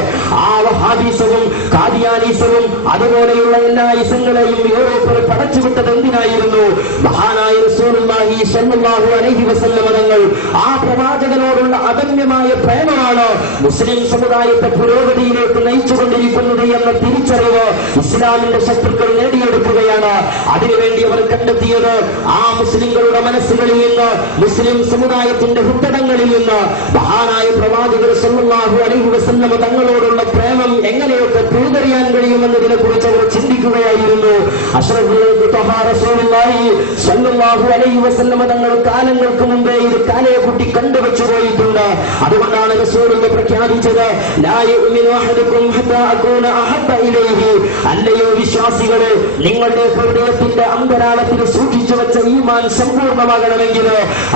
ആ വഹാബിസവും ഖാദിയാനിസവും അതുപോലെയുള്ള എല്ലാ ഇസങ്ങളെയും യൂറോപ്പിൽ പടച്ചുവിട്ടത് എന്തിനായിരുന്നു? മഹാനായ റസൂലുള്ളാഹി സ്വല്ലല്ലാഹു അലൈഹി വസല്ലം തങ്ങൾ ആ പ്രവാചകനോടുള്ള അദമ്യമായ പ്രേമമാണ് മുസ്ലിം സമുദായത്തെ പുരോഗതിയിലേക്ക് നയിച്ചുകൊണ്ടിരിക്കുന്നത് എന്ന തിരിച്ചറിവ് ഇസ്ലാമിന്റെ ശത്രുക്കൾ നേടിയെടുക്കുകയാണ്. അതിനുവേണ്ടി അവർ കണ്ടെത്തിയത് ആ മുസ്ലിങ്ങളുടെ മനസ്സുകളിൽ നിന്ന്, മുസ്ലിം സമുദായത്തിന്റെ ഹൃദയങ്ങളിൽ നിന്ന് മഹാനായ പ്രവാചകർ സ്വല്ലല്ലാഹു അലൈഹി വസല്ലം തങ്ങളോടുള്ള പ്രേമം എങ്ങനെയൊക്കെ പിഴുതെറിയാൻ കഴിയുമെന്നതിനെ കുറിച്ച് അവർ ചിന്തിക്കുക ജീവിക്കുകയായിരുന്നു. തങ്ങൾ കാലങ്ങൾക്ക് മുമ്പേ ഇത് കാലയെ കുട്ടി കണ്ടുവച്ചു പോയിട്ടുണ്ട്. അതുകൊണ്ടാണ് റസൂലുള്ളാഹി പ്രഖ്യാപിച്ചത്, അല്ലയോ വിശ്വാസികളെ, നിങ്ങളുടെ ഹൃദയത്തിന്റെ അന്തരാളത്തിൽ സൂക്ഷിച്ചു വെച്ച ഈമാൻ സമ്പൂർണ്ണമാകണമെങ്കിൽ,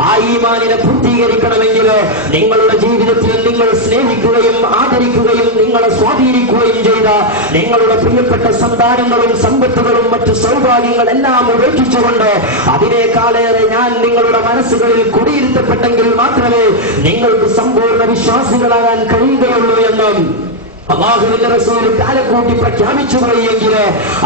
ആ ഈമാനിനെ പൂർത്തീകരിക്കണമെങ്കിൽ നിങ്ങളുടെ ജീവിതത്തിൽ നിങ്ങൾ സ്നേഹിക്കുകയും ആദരിക്കുകയും നിങ്ങളെ സ്വാധീനിക്കുകയും ചെയ്ത നിങ്ങളുടെ പ്രിയപ്പെട്ട സന്താനങ്ങളും സമ്പത്തുകളും മറ്റു സൗഭാഗ്യങ്ങളെല്ലാം ഉപേക്ഷിച്ചുകൊണ്ട് അതിനേക്കാളേറെ ഞാൻ നിങ്ങളുടെ മനസ്സുകളിൽ കുടിയിരുത്തപ്പെട്ടെങ്കിൽ മാത്രമേ നിങ്ങൾക്ക് സമ്പൂർണ്ണ വിശ്വാസികളാകാൻ കഴിയുകയുള്ളൂ എന്ന് അല്ലാഹുവിന്റെ റസൂൽ കാലക്കൂട്ടി പ്രഖ്യാപിച്ചു പോയെങ്കിൽ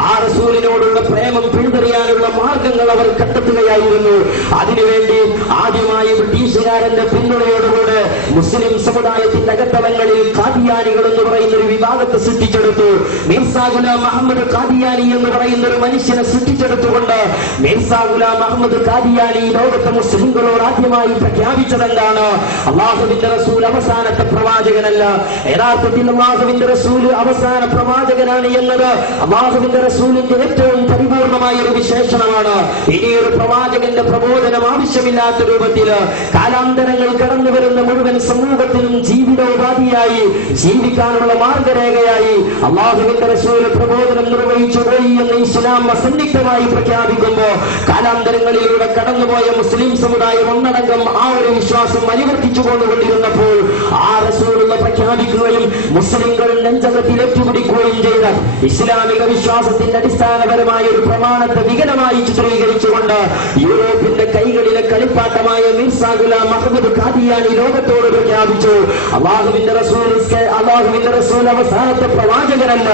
ആ റസൂലിനോടുള്ള പ്രേമം പിന്തുടരാനുള്ള മാർഗങ്ങൾ അവർ കണ്ടെത്തുകയായിരുന്നു. അതിനുവേണ്ടി ആദ്യമായി ബ്രിട്ടീഷുകാരന്റെ പിന്തുണയോടുകൂടെ മുസ്ലിം സമുദായത്തിന്റെ അകത്തളങ്ങളിൽ ഖാദിയാനികൾ എന്ന് പറയുന്ന ഒരു വിഭാഗത്തെ സൃഷ്ടിച്ചെടുത്തു. മിർസാ ഗുലാം അഹമ്മദ് ഖാദിയാനി എന്ന് പറയുന്ന ഒരു മനുഷ്യനെ സൃഷ്ടിച്ചെടുത്തുകൊണ്ട് മിർസാ ഗുലാം അഹമ്മദ് ഖാദിയാനി ലോകത്തെ മുസ്ലിങ്ങളോട് ആദ്യമായി പ്രഖ്യാപിച്ചതെന്താണ്? അല്ലാഹുവിന്റെ റസൂൽ അവസാനത്തെ പ്രവാചകനല്ല, യഥാർത്ഥത്തിൽ അല്ലാഹുവിന്റെ റസൂൽ അവസാന പ്രവാചകനാണ് എന്നത് അല്ലാഹുവിന്റെ റസൂലിന്റെ ഏറ്റവും പരിപൂർണമായ ഒരു വിശേഷണമാണ്. ഇനിയൊരു പ്രവാചകന്റെ പ്രബോധനം ആവശ്യമില്ലാത്ത രൂപത്തിൽ കാലാന്തരങ്ങൾ കടന്നു വരുന്ന മുഴുവൻ സമൂഹത്തിനും ജീവിതോപാധിയായി ജീവിക്കാനുള്ള മാർഗരേഖയായി അല്ലാഹുവിന്റെ റസൂൽ പ്രബോധനം നിർവഹിച്ചു പോയി എന്ന് ഇസ്ലാം അസന്നിഗ്ധമായി പ്രഖ്യാപിക്കുമ്പോൾ കാലാന്തരങ്ങളിലൂടെ കടന്നുപോയ മുസ്ലിം സമുദായം ഒന്നടങ്കം ആ ഒരു വിശ്വാസം അനുവർത്തിച്ചു കൊണ്ടുകൊണ്ടിരുന്നപ്പോൾ ആ റസൂലുള്ള പ്രഖ്യാപിക്കുകയും മുസ്ലിങ്ങൾ നെഞ്ചകത്തിൽ ഏറ്റുപിടിക്കുകയും ചെയ്ത ഇസ്ലാമിക വിശ്വാസത്തിന്റെ അടിസ്ഥാനപരമായ ഒരു പ്രമാണത്തെ വികലമായി ചിത്രീകരിച്ചുകൊണ്ട് യൂറോപ്പിന്റെ കൈകളിലെ കളിപ്പാട്ടമായ മിർസാ ഗുലാം അഹമ്മദ് ഖാദിയാനി ലോകത്തോട് പ്രഖ്യാപിച്ചു, അല്ലാഹുവിന്റെ റസൂൽ അവസാനത്തെ പ്രവാചകനല്ല,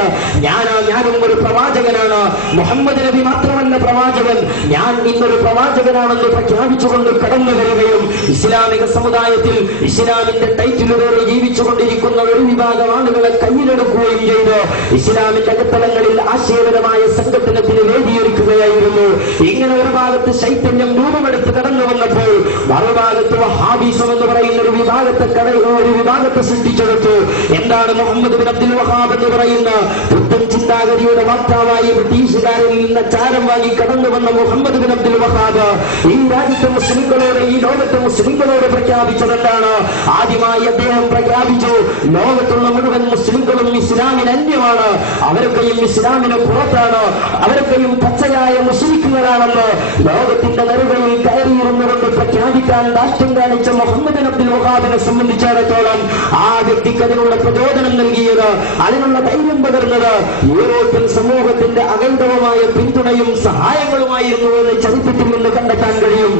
ഞാനും ഒരു പ്രവാചകനാണ്. മുഹമ്മദ് നബി മാത്രമല്ല പ്രവാചകൻ, ഞാൻ ഇന്നൊരു പ്രവാചകനാണെന്ന് പ്രഖ്യാപിച്ചുകൊണ്ട് കടന്നു വരികയും ഇസ്ലാമിക സമുദായത്തിൽ ഇസ്ലാമിന്റെ ടൈറ്റിലുകളിൽ ജീവിച്ചുകൊണ്ടിരിക്കുന്ന ഒരു വിഭാഗം ആളുകളെ കയ്യിലെടുക്കുകയും ചെയ്ത് ഇസ്ലാമിന്റെ അകത്തളങ്ങളിൽ ആശയപരമായ സംഘടനത്തിന് വേദിയൊരുക്കുകയായിരുന്നു. ഇങ്ങനെ ഒരു ഭാഗത്ത് ചൈതന്യം രൂപമെടുത്ത് കടന്നു വന്നപ്പോൾ മറുഭാഗത്ത് വഹാബിസം എന്ന് പറയുന്ന ഒരു വിഭാഗത്തെ സൃഷ്ടിച്ചെടുത്തു. എന്താണ് മുഹമ്മദ് ബിൻ അബ്ദുൽ വഹാബ് എന്ന് പറയുന്ന പുത്തൻ ചിന്താഗതിയുടെ വക്താവായി ബ്രിട്ടീഷുകാരിൽ നിന്ന് ചാരം വാങ്ങി കടന്നു വന്ന മുഹമ്മദ് ബിൻ അബ്ദുൽ വഹാബ് ഈ രാജ്യത്തെ മുസ്ലിങ്ങളോട്, ഈ ലോകത്തെ മുസ്ലിങ്ങളോട് പ്രഖ്യാപിച്ചതെന്താണ്? ആദ്യമായി അദ്ദേഹം പ്രഖ്യാപിച്ചു, ലോകത്തുള്ള മുഴുവൻ മുസ്ലിങ്ങളും ഇസ്ലാമിന് അന്യമാണ്, അവരൊക്കെയും ഇസ്ലാമിന് പുറത്താണ്, അവരൊക്കെയും പച്ചയായ മുസ്ലിക്കുകളാണെന്ന് ലോകത്തിന്റെ നെറുകയിൽ കയറിയിരുന്നുകൊണ്ട് പ്രഖ്യാപിക്കാൻ രാഷ്ട്രം കാണിച്ച മുഹമ്മദ് ബിൻ അബ്ദുൽ വഹാബിനെ സംബന്ധിച്ചിടത്തോളം ആ വ്യക്തിക്ക് അതിനുള്ള പ്രചോദനം നൽകിയത്, അതിനുള്ള ധൈര്യം പകർന്നത് യൂറോപ്യൻ സമൂഹത്തിന്റെ അകൈതവമായ പിന്തുണയും സഹായങ്ങളുമായിരുന്നു എന്ന് ചരിത്രത്തിൽ നിന്ന് കണ്ടെത്താൻ കഴിയും.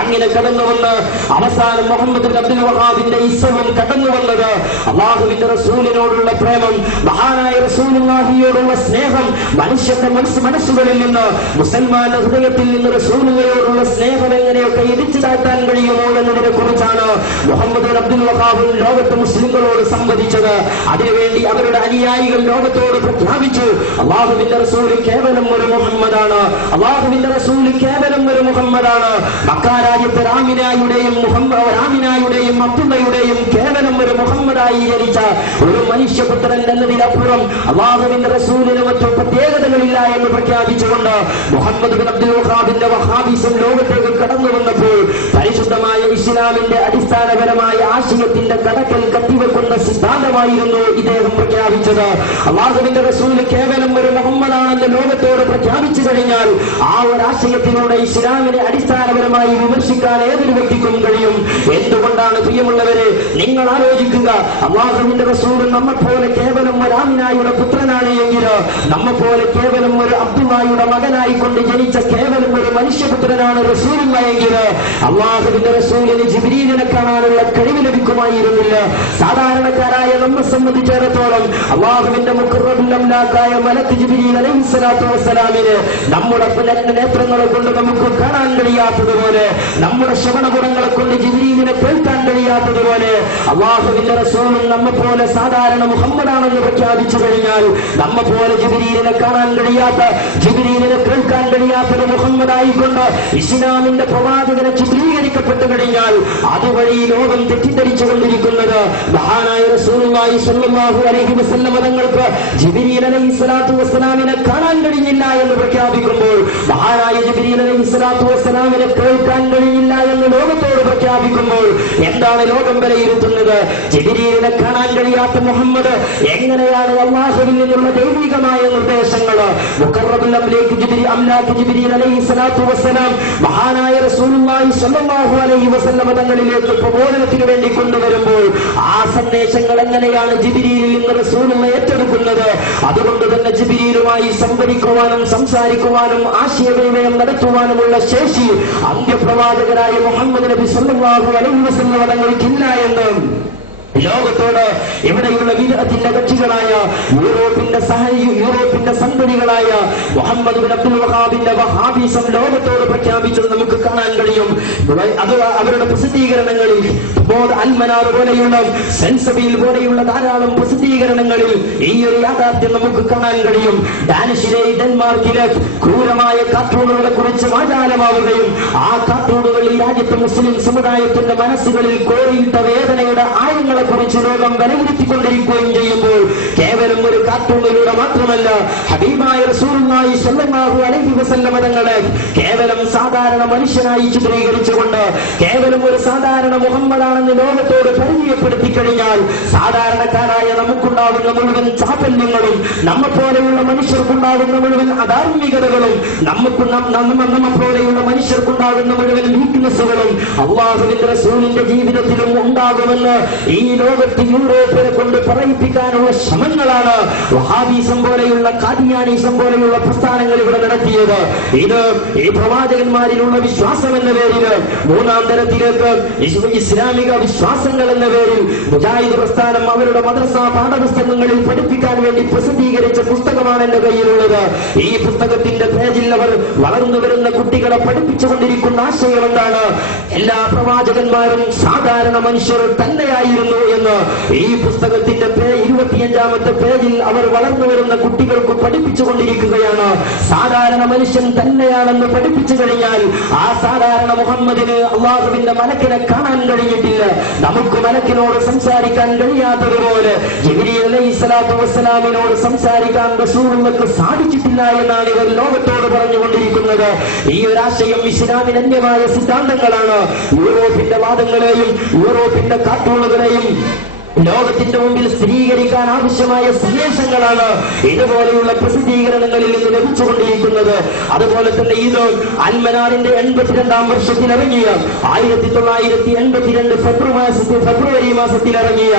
അങ്ങനെ കടന്നു വന്ന് അവസാനം മുഹമ്മദ് ബിൻ അബ്ദുൽ വഹാബിന്റെ ഇസ്ലാം കടന്നു വന്നത് അല്ലാഹുവിന്റെ റസൂലിനോടുള്ള പ്രേമം, മഹാനായ റസൂലുള്ളാഹിയോടുള്ള സ്നേഹം മനുഷ്യന്റെ മനസ്സുകളിൽ നിന്ന്, മുസൽമാന്റെ ഹൃദയത്തിൽ നിന്ന് റസൂലുള്ളാഹിയോടുള്ള സ്നേഹം എങ്ങനെയൊക്കെ ഇടിച്ചു താഴ്ത്താൻ കഴിയുമോ എന്നതിനെ കുറിച്ചാണ് മുഹമ്മദ് ബിൻ അബ്ദുൽ വഹാബ് ലോകത്തെ മുസ്ലിങ്ങളോട് സംവദിച്ചത്. അതിനുവേണ്ടി അവരുടെ അനുയായികൾ ലോകത്തോട് പ്രഖ്യാപിച്ചു, അല്ലാഹുവിന്റെ റസൂൽ കേവലം ഒരു മുഹമ്മദാണ്, അല്ലാഹുവിന്റെ റസൂൽ കേവലം ഒരു മുഹമ്മദാണ്. രാജ്യത്തെ രാമിനായുടെയും അബ്ദുള്ളയുടെയും കേവലം ഒരു മുഹമ്മദായി ജനിച്ച ഒരു മനുഷ്യപുത്രൻ എന്നതിനപ്പുറം അല്ലാഹുവിന്റെ റസൂലിന് മറ്റു പ്രത്യേകതകളില്ല എന്ന് പ്രഖ്യാപിച്ചുകൊണ്ട് മുഹമ്മദ് ബിൻ അബ്ദുൽ വഹാബിന്റെ വഹാബിസം ലോകത്തേക്ക് കടന്നു വന്നപ്പോൾ പരിശുദ്ധമായ ഇസ്ലാമിന്റെ അടിസ്ഥാനപരമായ ആശയത്തിന്റെ കടക്കൽ കത്തിവെക്കുന്ന സിദ്ധാന്തമായിരുന്നു ഇദ്ദേഹം പ്രഖ്യാപിച്ചത്. അല്ലാഹുവിന്റെ റസൂൽ കേവലം ഒരു മുഹമ്മദാണെന്ന് ലോകത്തോട് പ്രഖ്യാപിച്ചു കഴിഞ്ഞാൽ ആ ഒരു ആശയത്തിലൂടെ ഇസ്ലാമിനെ അടിസ്ഥാനപരമായി വിമർശിക്കാൻ ഏതൊരു വ്യക്തിക്കും കഴിയും. എന്തുകൊണ്ടാണ് പ്രിയമുള്ളവരെ, നിങ്ങൾ ആലോചിക്കുക, അല്ലാഹുവിന്റെ റസൂൽ നമ്മെപ്പോലെ കേവലം ഒരു ആമിനായുടെ പുത്രനാണ് എങ്കിൽ, നമ്മെപ്പോലെ കേവലം ഒരു അബ്ദുള്ളയുടെ മകനായിക്കൊണ്ട് ജനിച്ച കേവലം ഒരു മനുഷ്യപുത്രനാണ് റസൂലുള്ള എങ്കിൽ അല്ലാഹുവിന്റെ റസൂലിന് ജിബ്രീലിനെ കാണാനുള്ള കഴിവ് ലഭിക്കുമായിരുന്നില്ല. സാധാരണക്കാരായ നമ്മെ സംബന്ധിച്ചിടത്തോളം അല്ലാഹുവിന്റെ മുഖറബുൽ അംലാക്കായ മലക്ക് ജിബ്രീൽ അലൈഹിസ്സലാത്തു വസ്സലാമിനെ നമ്മുടെ നേത്രങ്ങളെ കൊണ്ട് നമുക്ക് കാണാൻ കഴിയാത്തതുപോലെ നമ്മുടെ ശ്രവണഗുണങ്ങളെ കൊണ്ട് ജിബ്രീലിനെ കേൾക്കാൻ കഴിയാത്തതുപോലെ അല്ലാഹുവിന്റെ റസൂലും നമ്മെ പോലെ സാധാരണ മുഹമ്മദാണെന്ന് പ്രഖ്യാപിച്ചു കഴിഞ്ഞാൽ നമ്മെ പോലെ ജിബ്രീലിനെ കാണാൻ കഴിയാത്ത, ജിബ്രീലിനെ കേൾക്കാൻ കഴിയാത്തൊരു മുഹമ്മദായിക്കൊണ്ട് ഇസ്ലാമിന്റെ പ്രവാചകനെ ചിത്രീകരിക്കപ്പെട്ടു കഴിഞ്ഞാൽ അതുവഴി ലോകം തെറ്റിദ്ധരിച്ചു കൊണ്ടിരിക്കുന്നത് മഹാനായ റസൂലുള്ളാഹി സ്വല്ലല്ലാഹു അലൈഹി വസല്ലം തങ്ങൾക്ക് ജിബ്രീൽ അലൈഹിസ്സലാത്തു വസ്സലാമിനെ കാണാൻ കഴിഞ്ഞില്ല എന്ന് പ്രഖ്യാപിക്കുമ്പോൾ, മഹാനായ ജിബ്രീൽ അലൈഹിസ്സലാത്തു വസ്സലാമിനെ കേൾക്കാൻ കഴിഞ്ഞില്ല എന്ന് ലോകത്തോട് പ്രഖ്യാപിക്കുമ്പോൾ എന്താണ് ലോകം വിലയിരുത്തുന്നത്? ജിബ്രീലിനെ കാണാൻ കഴിയാത്ത മുഹമ്മദ് എങ്ങനെയാണ് അല്ലാഹുവിൽ നിന്നുള്ള ദൈവികമായ നിർദ്ദേശങ്ങൾ മുഖറബുൽ അംലാക്ക് ജിബ്രീൽ അലൈഹിസ്സലാത്തു വസ്സലാം മഹാനായ റസൂലുള്ളാഹി സ്വല്ലല്ലാഹു അലൈഹി വസല്ലം തങ്ങളിലേക്ക് പ്രബോധനത്തിന് വേണ്ടി കൊണ്ടുവരുമ്പോൾ ആ സന്ദേശങ്ങൾ എങ്ങനെയാണ് ജിബ്രീലിൽ നിന്ന് റസൂലുള്ള ഏറ്റെടുക്കുന്നത്? അതുകൊണ്ട് തന്നെ ജിബ്രീലുമായി സംവദിക്കുവാനും സംസാരിക്കുവാനും ആശയവിനിമയം നടത്തുവാനുമുള്ള ശേഷി അന്ത്യപ്രവാചകരായ മുഹമ്മദ് നബി സ്വല്ലല്ലാഹു അലൈഹി വസല്ലം തങ്ങൾക്കില്ല എന്ന് ലോകത്തോട് ഇവിടെയുള്ള വിദഅത്തിന്റെ കക്ഷികളായ യൂറോപ്പിന്റെ സംഘടികളായ മുഹമ്മദ് ബിൻ അബ്ദുൽ വഹാബിന്റെ വഹാബിസം ലോകത്തോട് പ്രഖ്യാപിച്ചത് നമുക്ക് കാണാൻ കഴിയും. അത് അവരുടെ പ്രസിദ്ധീകരണങ്ങളിൽ അൽമനാർ പോലെയുള്ള സെൻസബിൽ പോലെയുള്ള ധാരാളം പ്രസിദ്ധീകരണങ്ങളിൽ ഈ ഒരു യാഥാർത്ഥ്യം നമുക്ക് കാണാൻ കഴിയും. ഡാനിഷിലെ ഡെൻമാർക്കിലെ ക്രൂരമായ കാർട്ടൂണുകളെ കുറിച്ച് വാചാലമാവുകയും ആ കാർട്ടൂണുകൾ ഈ രാജ്യത്തെ മുസ്ലിം സമുദായത്തിന്റെ മനസ്സുകളിൽ കോരിയിട്ട വേദനയുടെ ആഴങ്ങളെ കുറിച്ച് ലോകം വിലയിരുത്തിക്കൊണ്ടിരിക്കുകയും ചെയ്യുമ്പോൾ കേവലം ഒരു കാർട്ടൂണിലൂടെ മാത്രമല്ല ഹബീബായ റസൂലുള്ളാഹി സ്വല്ലല്ലാഹു അലൈഹി വസല്ലം തങ്ങളെ കേവലം സാധാരണ മനുഷ്യനായി ചിത്രീകരിച്ചുകൊണ്ട് കേവലം ഒരു സാധാരണ മുഹമ്മദാണെന്ന് ലോകത്തോട് പരിചയപ്പെടുത്തി കഴിഞ്ഞാൽ സാധാരണക്കാരായ നമുക്കുണ്ടാകുന്ന മുഴുവൻ ചാപല്യങ്ങളും നമ്മെ പോലെയുള്ള മനുഷ്യർക്കുണ്ടാകുന്ന മുഴുവൻ അധാർമികതകളും നമ്മെ പോലെയുള്ള മനുഷ്യർക്കുണ്ടാകുന്ന മുഴുവൻ വീക്ക്നെസ്സുകളും അല്ലാഹുവിന്റെ റസൂലിന്റെ ജീവിതത്തിലും ഉണ്ടാകുമെന്ന് ഈ ലോകത്ത് യൂറോപ്പിനെ കൊണ്ട് പറയിപ്പിക്കാനുള്ള ശ്രമങ്ങളാണ് വഹാബിസം പോലെയുള്ള ഖാദിയാനിസം പോലെയുള്ള പ്രസ്ഥാനങ്ങൾ ഇവിടെ നടത്തിയത്. ഇത് ഈ പ്രവാചകന്മാരിലുള്ള വിശ്വാസം എന്ന പേരിൽ മൂന്നാം തരത്തിലേക്ക് ഇസ്ലാമിക വിശ്വാസങ്ങൾ എന്ന പേരിൽ മുജാഹിദ് പ്രസ്ഥാനം അവരുടെ മദ്രസ പാഠപുസ്തകങ്ങളിൽ പഠിപ്പിക്കാൻ വേണ്ടി പ്രസിദ്ധീകരിച്ച പുസ്തകമാണ് എന്റെ കയ്യിലുള്ളത്. ഈ പുസ്തകത്തിന്റെ പേജിൽ അവർ വളർന്നു വരുന്ന കുട്ടികളെ പഠിപ്പിച്ചുകൊണ്ടിരിക്കുന്ന ആശയം എന്താണ്? എല്ലാ പ്രവാചകന്മാരും സാധാരണ മനുഷ്യർ തന്നെയായിരുന്നു എന്ന് ഈ പുസ്തകത്തിന്റെ 25ാമത്തെ പേജിൽ അവർ വളർന്നു വരുന്ന കുട്ടികൾക്ക് പഠിപ്പിച്ചുകൊണ്ടിരിക്കുകയാണ്. സാധാരണ മനുഷ്യൻ തന്നെയാണെന്ന് പഠിപ്പിച്ചു കഴിഞ്ഞാൽ ആ സാധാരണ മുഹമ്മദിന് അല്ലാഹുവിന്റെ മലക്കിനെ കാണാൻ കഴിഞ്ഞിട്ടില്ല. നമുക്ക് മലക്കിനോട് സംസാരിക്കാൻ കഴിയാത്തതുപോലെ ജിബ്രീൽ അലൈഹിസ്സലാത്തു വസ്സലാമിനോട് സംസാരിക്കാൻ റസൂലുള്ളാഹിക്ക് സാധിച്ചിട്ടില്ല എന്നാണ് ഇവർ ലോകത്തോട് പറഞ്ഞുകൊണ്ടിരിക്കുന്നത്. ഈ ഒരാശയം ഇസ്ലാമിന് അന്യമായ സിദ്ധാന്തങ്ങളാണ്. യൂറോപ്പിന്റെ വാദങ്ങളെയും യൂറോപ്പിന്റെ കാർട്ടൂണുകളെയും ലോകത്തിന്റെ മുമ്പിൽ സ്ഥിരീകരിക്കാൻ ആവശ്യമായ സന്ദേശങ്ങളാണ് ഇതുപോലെയുള്ള പ്രസിദ്ധീകരണങ്ങളിൽ നിന്ന് ലഭിച്ചുകൊണ്ടിരിക്കുന്നത്. അതുപോലെ തന്നെ ഇത് അൽമനാറിന്റെ 82ാം വർഷത്തിൽ ഇറങ്ങിയ 1982 ഫെബ്രുവരി മാസത്തിൽ ഇറങ്ങിയ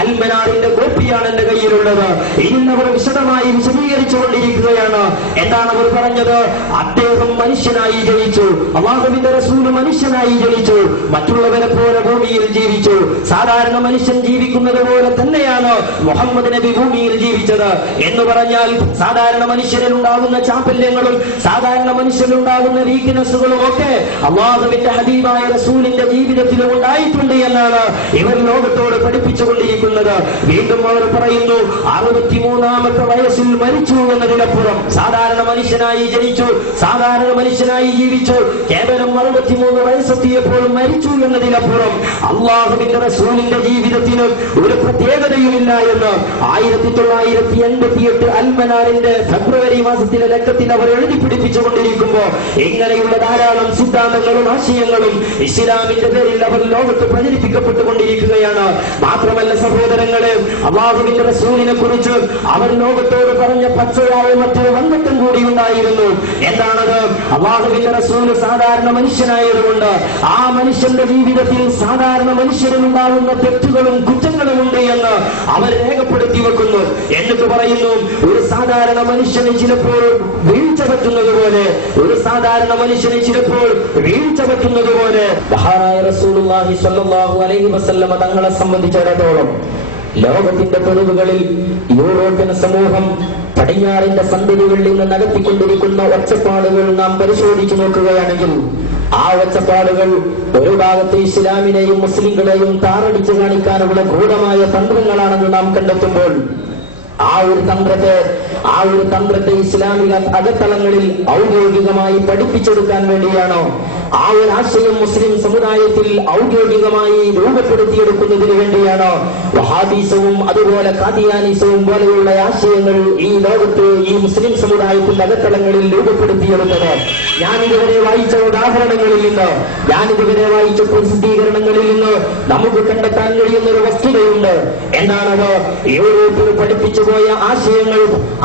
അൽമനാറിന്റെ കോപ്പിയാണ് എന്റെ കയ്യിലുള്ളത്. ഇന്നവർ വിശദമായി വിശദീകരിച്ചുകൊണ്ടിരിക്കുകയാണ്. എന്താണ് അവർ പറഞ്ഞത്? അദ്ദേഹം മനുഷ്യനായി ജനിച്ചു, അല്ലാഹുവിന്റെ റസൂൽ മനുഷ്യനായി ജനിച്ചു, മറ്റുള്ളവരെ പോലെ ഭൂമിയിൽ ജീവിച്ചു. സാധാരണ മനുഷ്യൻ ജീവിക്കുന്നത് പോലെ തന്നെയാണ് മുഹമ്മദ് നബി ഭൂമിയിൽ ജീവിച്ചത് എന്ന് പറഞ്ഞാൽ സാധാരണ മനുഷ്യരിൽ ഉണ്ടാകുന്ന ചാപല്യങ്ങളും സാധാരണ മനുഷ്യരിൽ ഉണ്ടാകുന്ന വീക്ക്നെസ്സുകളും ഒക്കെ അല്ലാഹുവിന്റെ ഹബീബായ റസൂലിന്റെ ജീവിതത്തിലും ഉണ്ടായിട്ടുണ്ട് എന്നാണ് ഇവർ ലോകത്തോട് പഠിപ്പിച്ചുകൊണ്ടിരിക്കുന്നത്. വീണ്ടും അവർ പറയുന്നു 63ാമത്തെ വയസ്സിൽ മരിച്ചു എന്നതിനപ്പുറം സാധാരണ മനുഷ്യനായി ജനിച്ചു, സാധാരണ മനുഷ്യനായി ജീവിച്ചു, കേവലം 63 വയസ്സെത്തിയപ്പോൾ മരിച്ചു എന്നതിനപ്പുറം അല്ലാഹുവിന്റെ റസൂലിന്റെ ജീവിതത്തിന് ഒരു പ്രത്യേകതയുമില്ല എന്ന് 1988 അൽമനാറിന്റെ ഫെബ്രുവരി മാസത്തിലെ ലക്കത്തിൽ അവർ എഴുതി പിടിപ്പിച്ചുകൊണ്ടിരിക്കുമ്പോൾ ഇങ്ങനെയുള്ള ധാരാളം സിദ്ധാന്തങ്ങളും ആശയങ്ങളും ഇസ്ലാമിന്റെ പേരിൽ അവർ ലോകത്ത് പ്രചരിപ്പിക്കപ്പെട്ടുകൊണ്ടിരിക്കുകയാണ്. മാത്രമല്ല സഹോദരങ്ങളെ, അല്ലാഹുവിന്റെ റസൂലിനെ കുറിച്ച് അവർ ലോകത്തോട് പറഞ്ഞ പച്ചയായ മറ്റൊരു വന്ദത്തം കൂടി ഉണ്ടായിരുന്നു. എന്താണത്? അല്ലാഹുവിന്റെ റസൂൽ സാധാരണ മനുഷ്യനായതുകൊണ്ട് ആ മനുഷ്യന്റെ ജീവിതത്തിൽ സാധാരണ മനുഷ്യരിലുണ്ടാകുന്ന തെറ്റുകളും കുറ്റങ്ങളുമുണ്ട് എന്ന് അവർ രേഖപ്പെടുത്തി വെക്കുന്നു. എന്നിട്ട് പറയുന്നു, ഒരു സാധാരണ മനുഷ്യന് ചിലപ്പോൾ വീഴ്ച പറ്റുന്നത് പോലെ, ഒരു സാധാരണ മനുഷ്യന് ചിലപ്പോൾ വീഴ്ച പറ്റുന്നത് പോലെ മഹാനായ റസൂലുള്ളാഹി സ്വല്ലല്ലാഹു അലൈഹി വസല്ലം തങ്ങളെ സംബന്ധിച്ചിടത്തോളം ലോകത്തിന്റെ തെളിവുകളിൽ യൂറോപ്യൻ സമൂഹം പടിഞ്ഞാറിന്റെ സന്തതികളിൽ നിന്ന് നടത്തിക്കൊണ്ടിരിക്കുന്ന ഒച്ചപ്പാടുകൾ നാം പരിശോധിച്ചു നോക്കുകയാണെങ്കിൽ ആ ഒച്ചപ്പാടുകൾ ഒരു ഭാഗത്ത് ഇസ്ലാമിനെയും മുസ്ലിങ്ങളെയും താറടിച്ചു കാണിക്കാനുള്ള ഗൂഢമായ തന്ത്രങ്ങളാണെന്ന് നാം കണ്ടെത്തുമ്പോൾ ആ ഒരു തന്ത്രത്തെ ഇസ്ലാമിക അകത്തളങ്ങളിൽ ഔദ്യോഗികമായി പഠിപ്പിച്ചെടുക്കാൻ വേണ്ടിയാണോ, ആ ഒരു ആശയം മുസ്ലിം സമുദായത്തിൽ ഔദ്യോഗികമായി രൂപപ്പെടുത്തിയെടുക്കുന്നതിന് വേണ്ടിയാണോ വഹാബിസവും അതുപോലെ ഖാദിയാനിസവും പോലെയുള്ള ആശയങ്ങൾ ഈ ലോകത്ത് ഈ മുസ്ലിം സമുദായത്തിന്റെ അകത്തളങ്ങളിൽ രൂപപ്പെടുത്തിയെടുത്തത്? ഞാനിതുവരെ വായിച്ച ഉദാഹരണങ്ങളിൽ നിന്ന്, ഞാനിതുവരെ വായിച്ച പ്രസിദ്ധീകരണങ്ങളിൽ നിന്ന് നമുക്ക് കണ്ടെത്താൻ കഴിയുന്ന ഒരു വസ്തുതയുണ്ട്. എന്താണത്? യൂറോപ്പിൽ പഠിപ്പിച്ചു പോയ ആശയങ്ങൾ,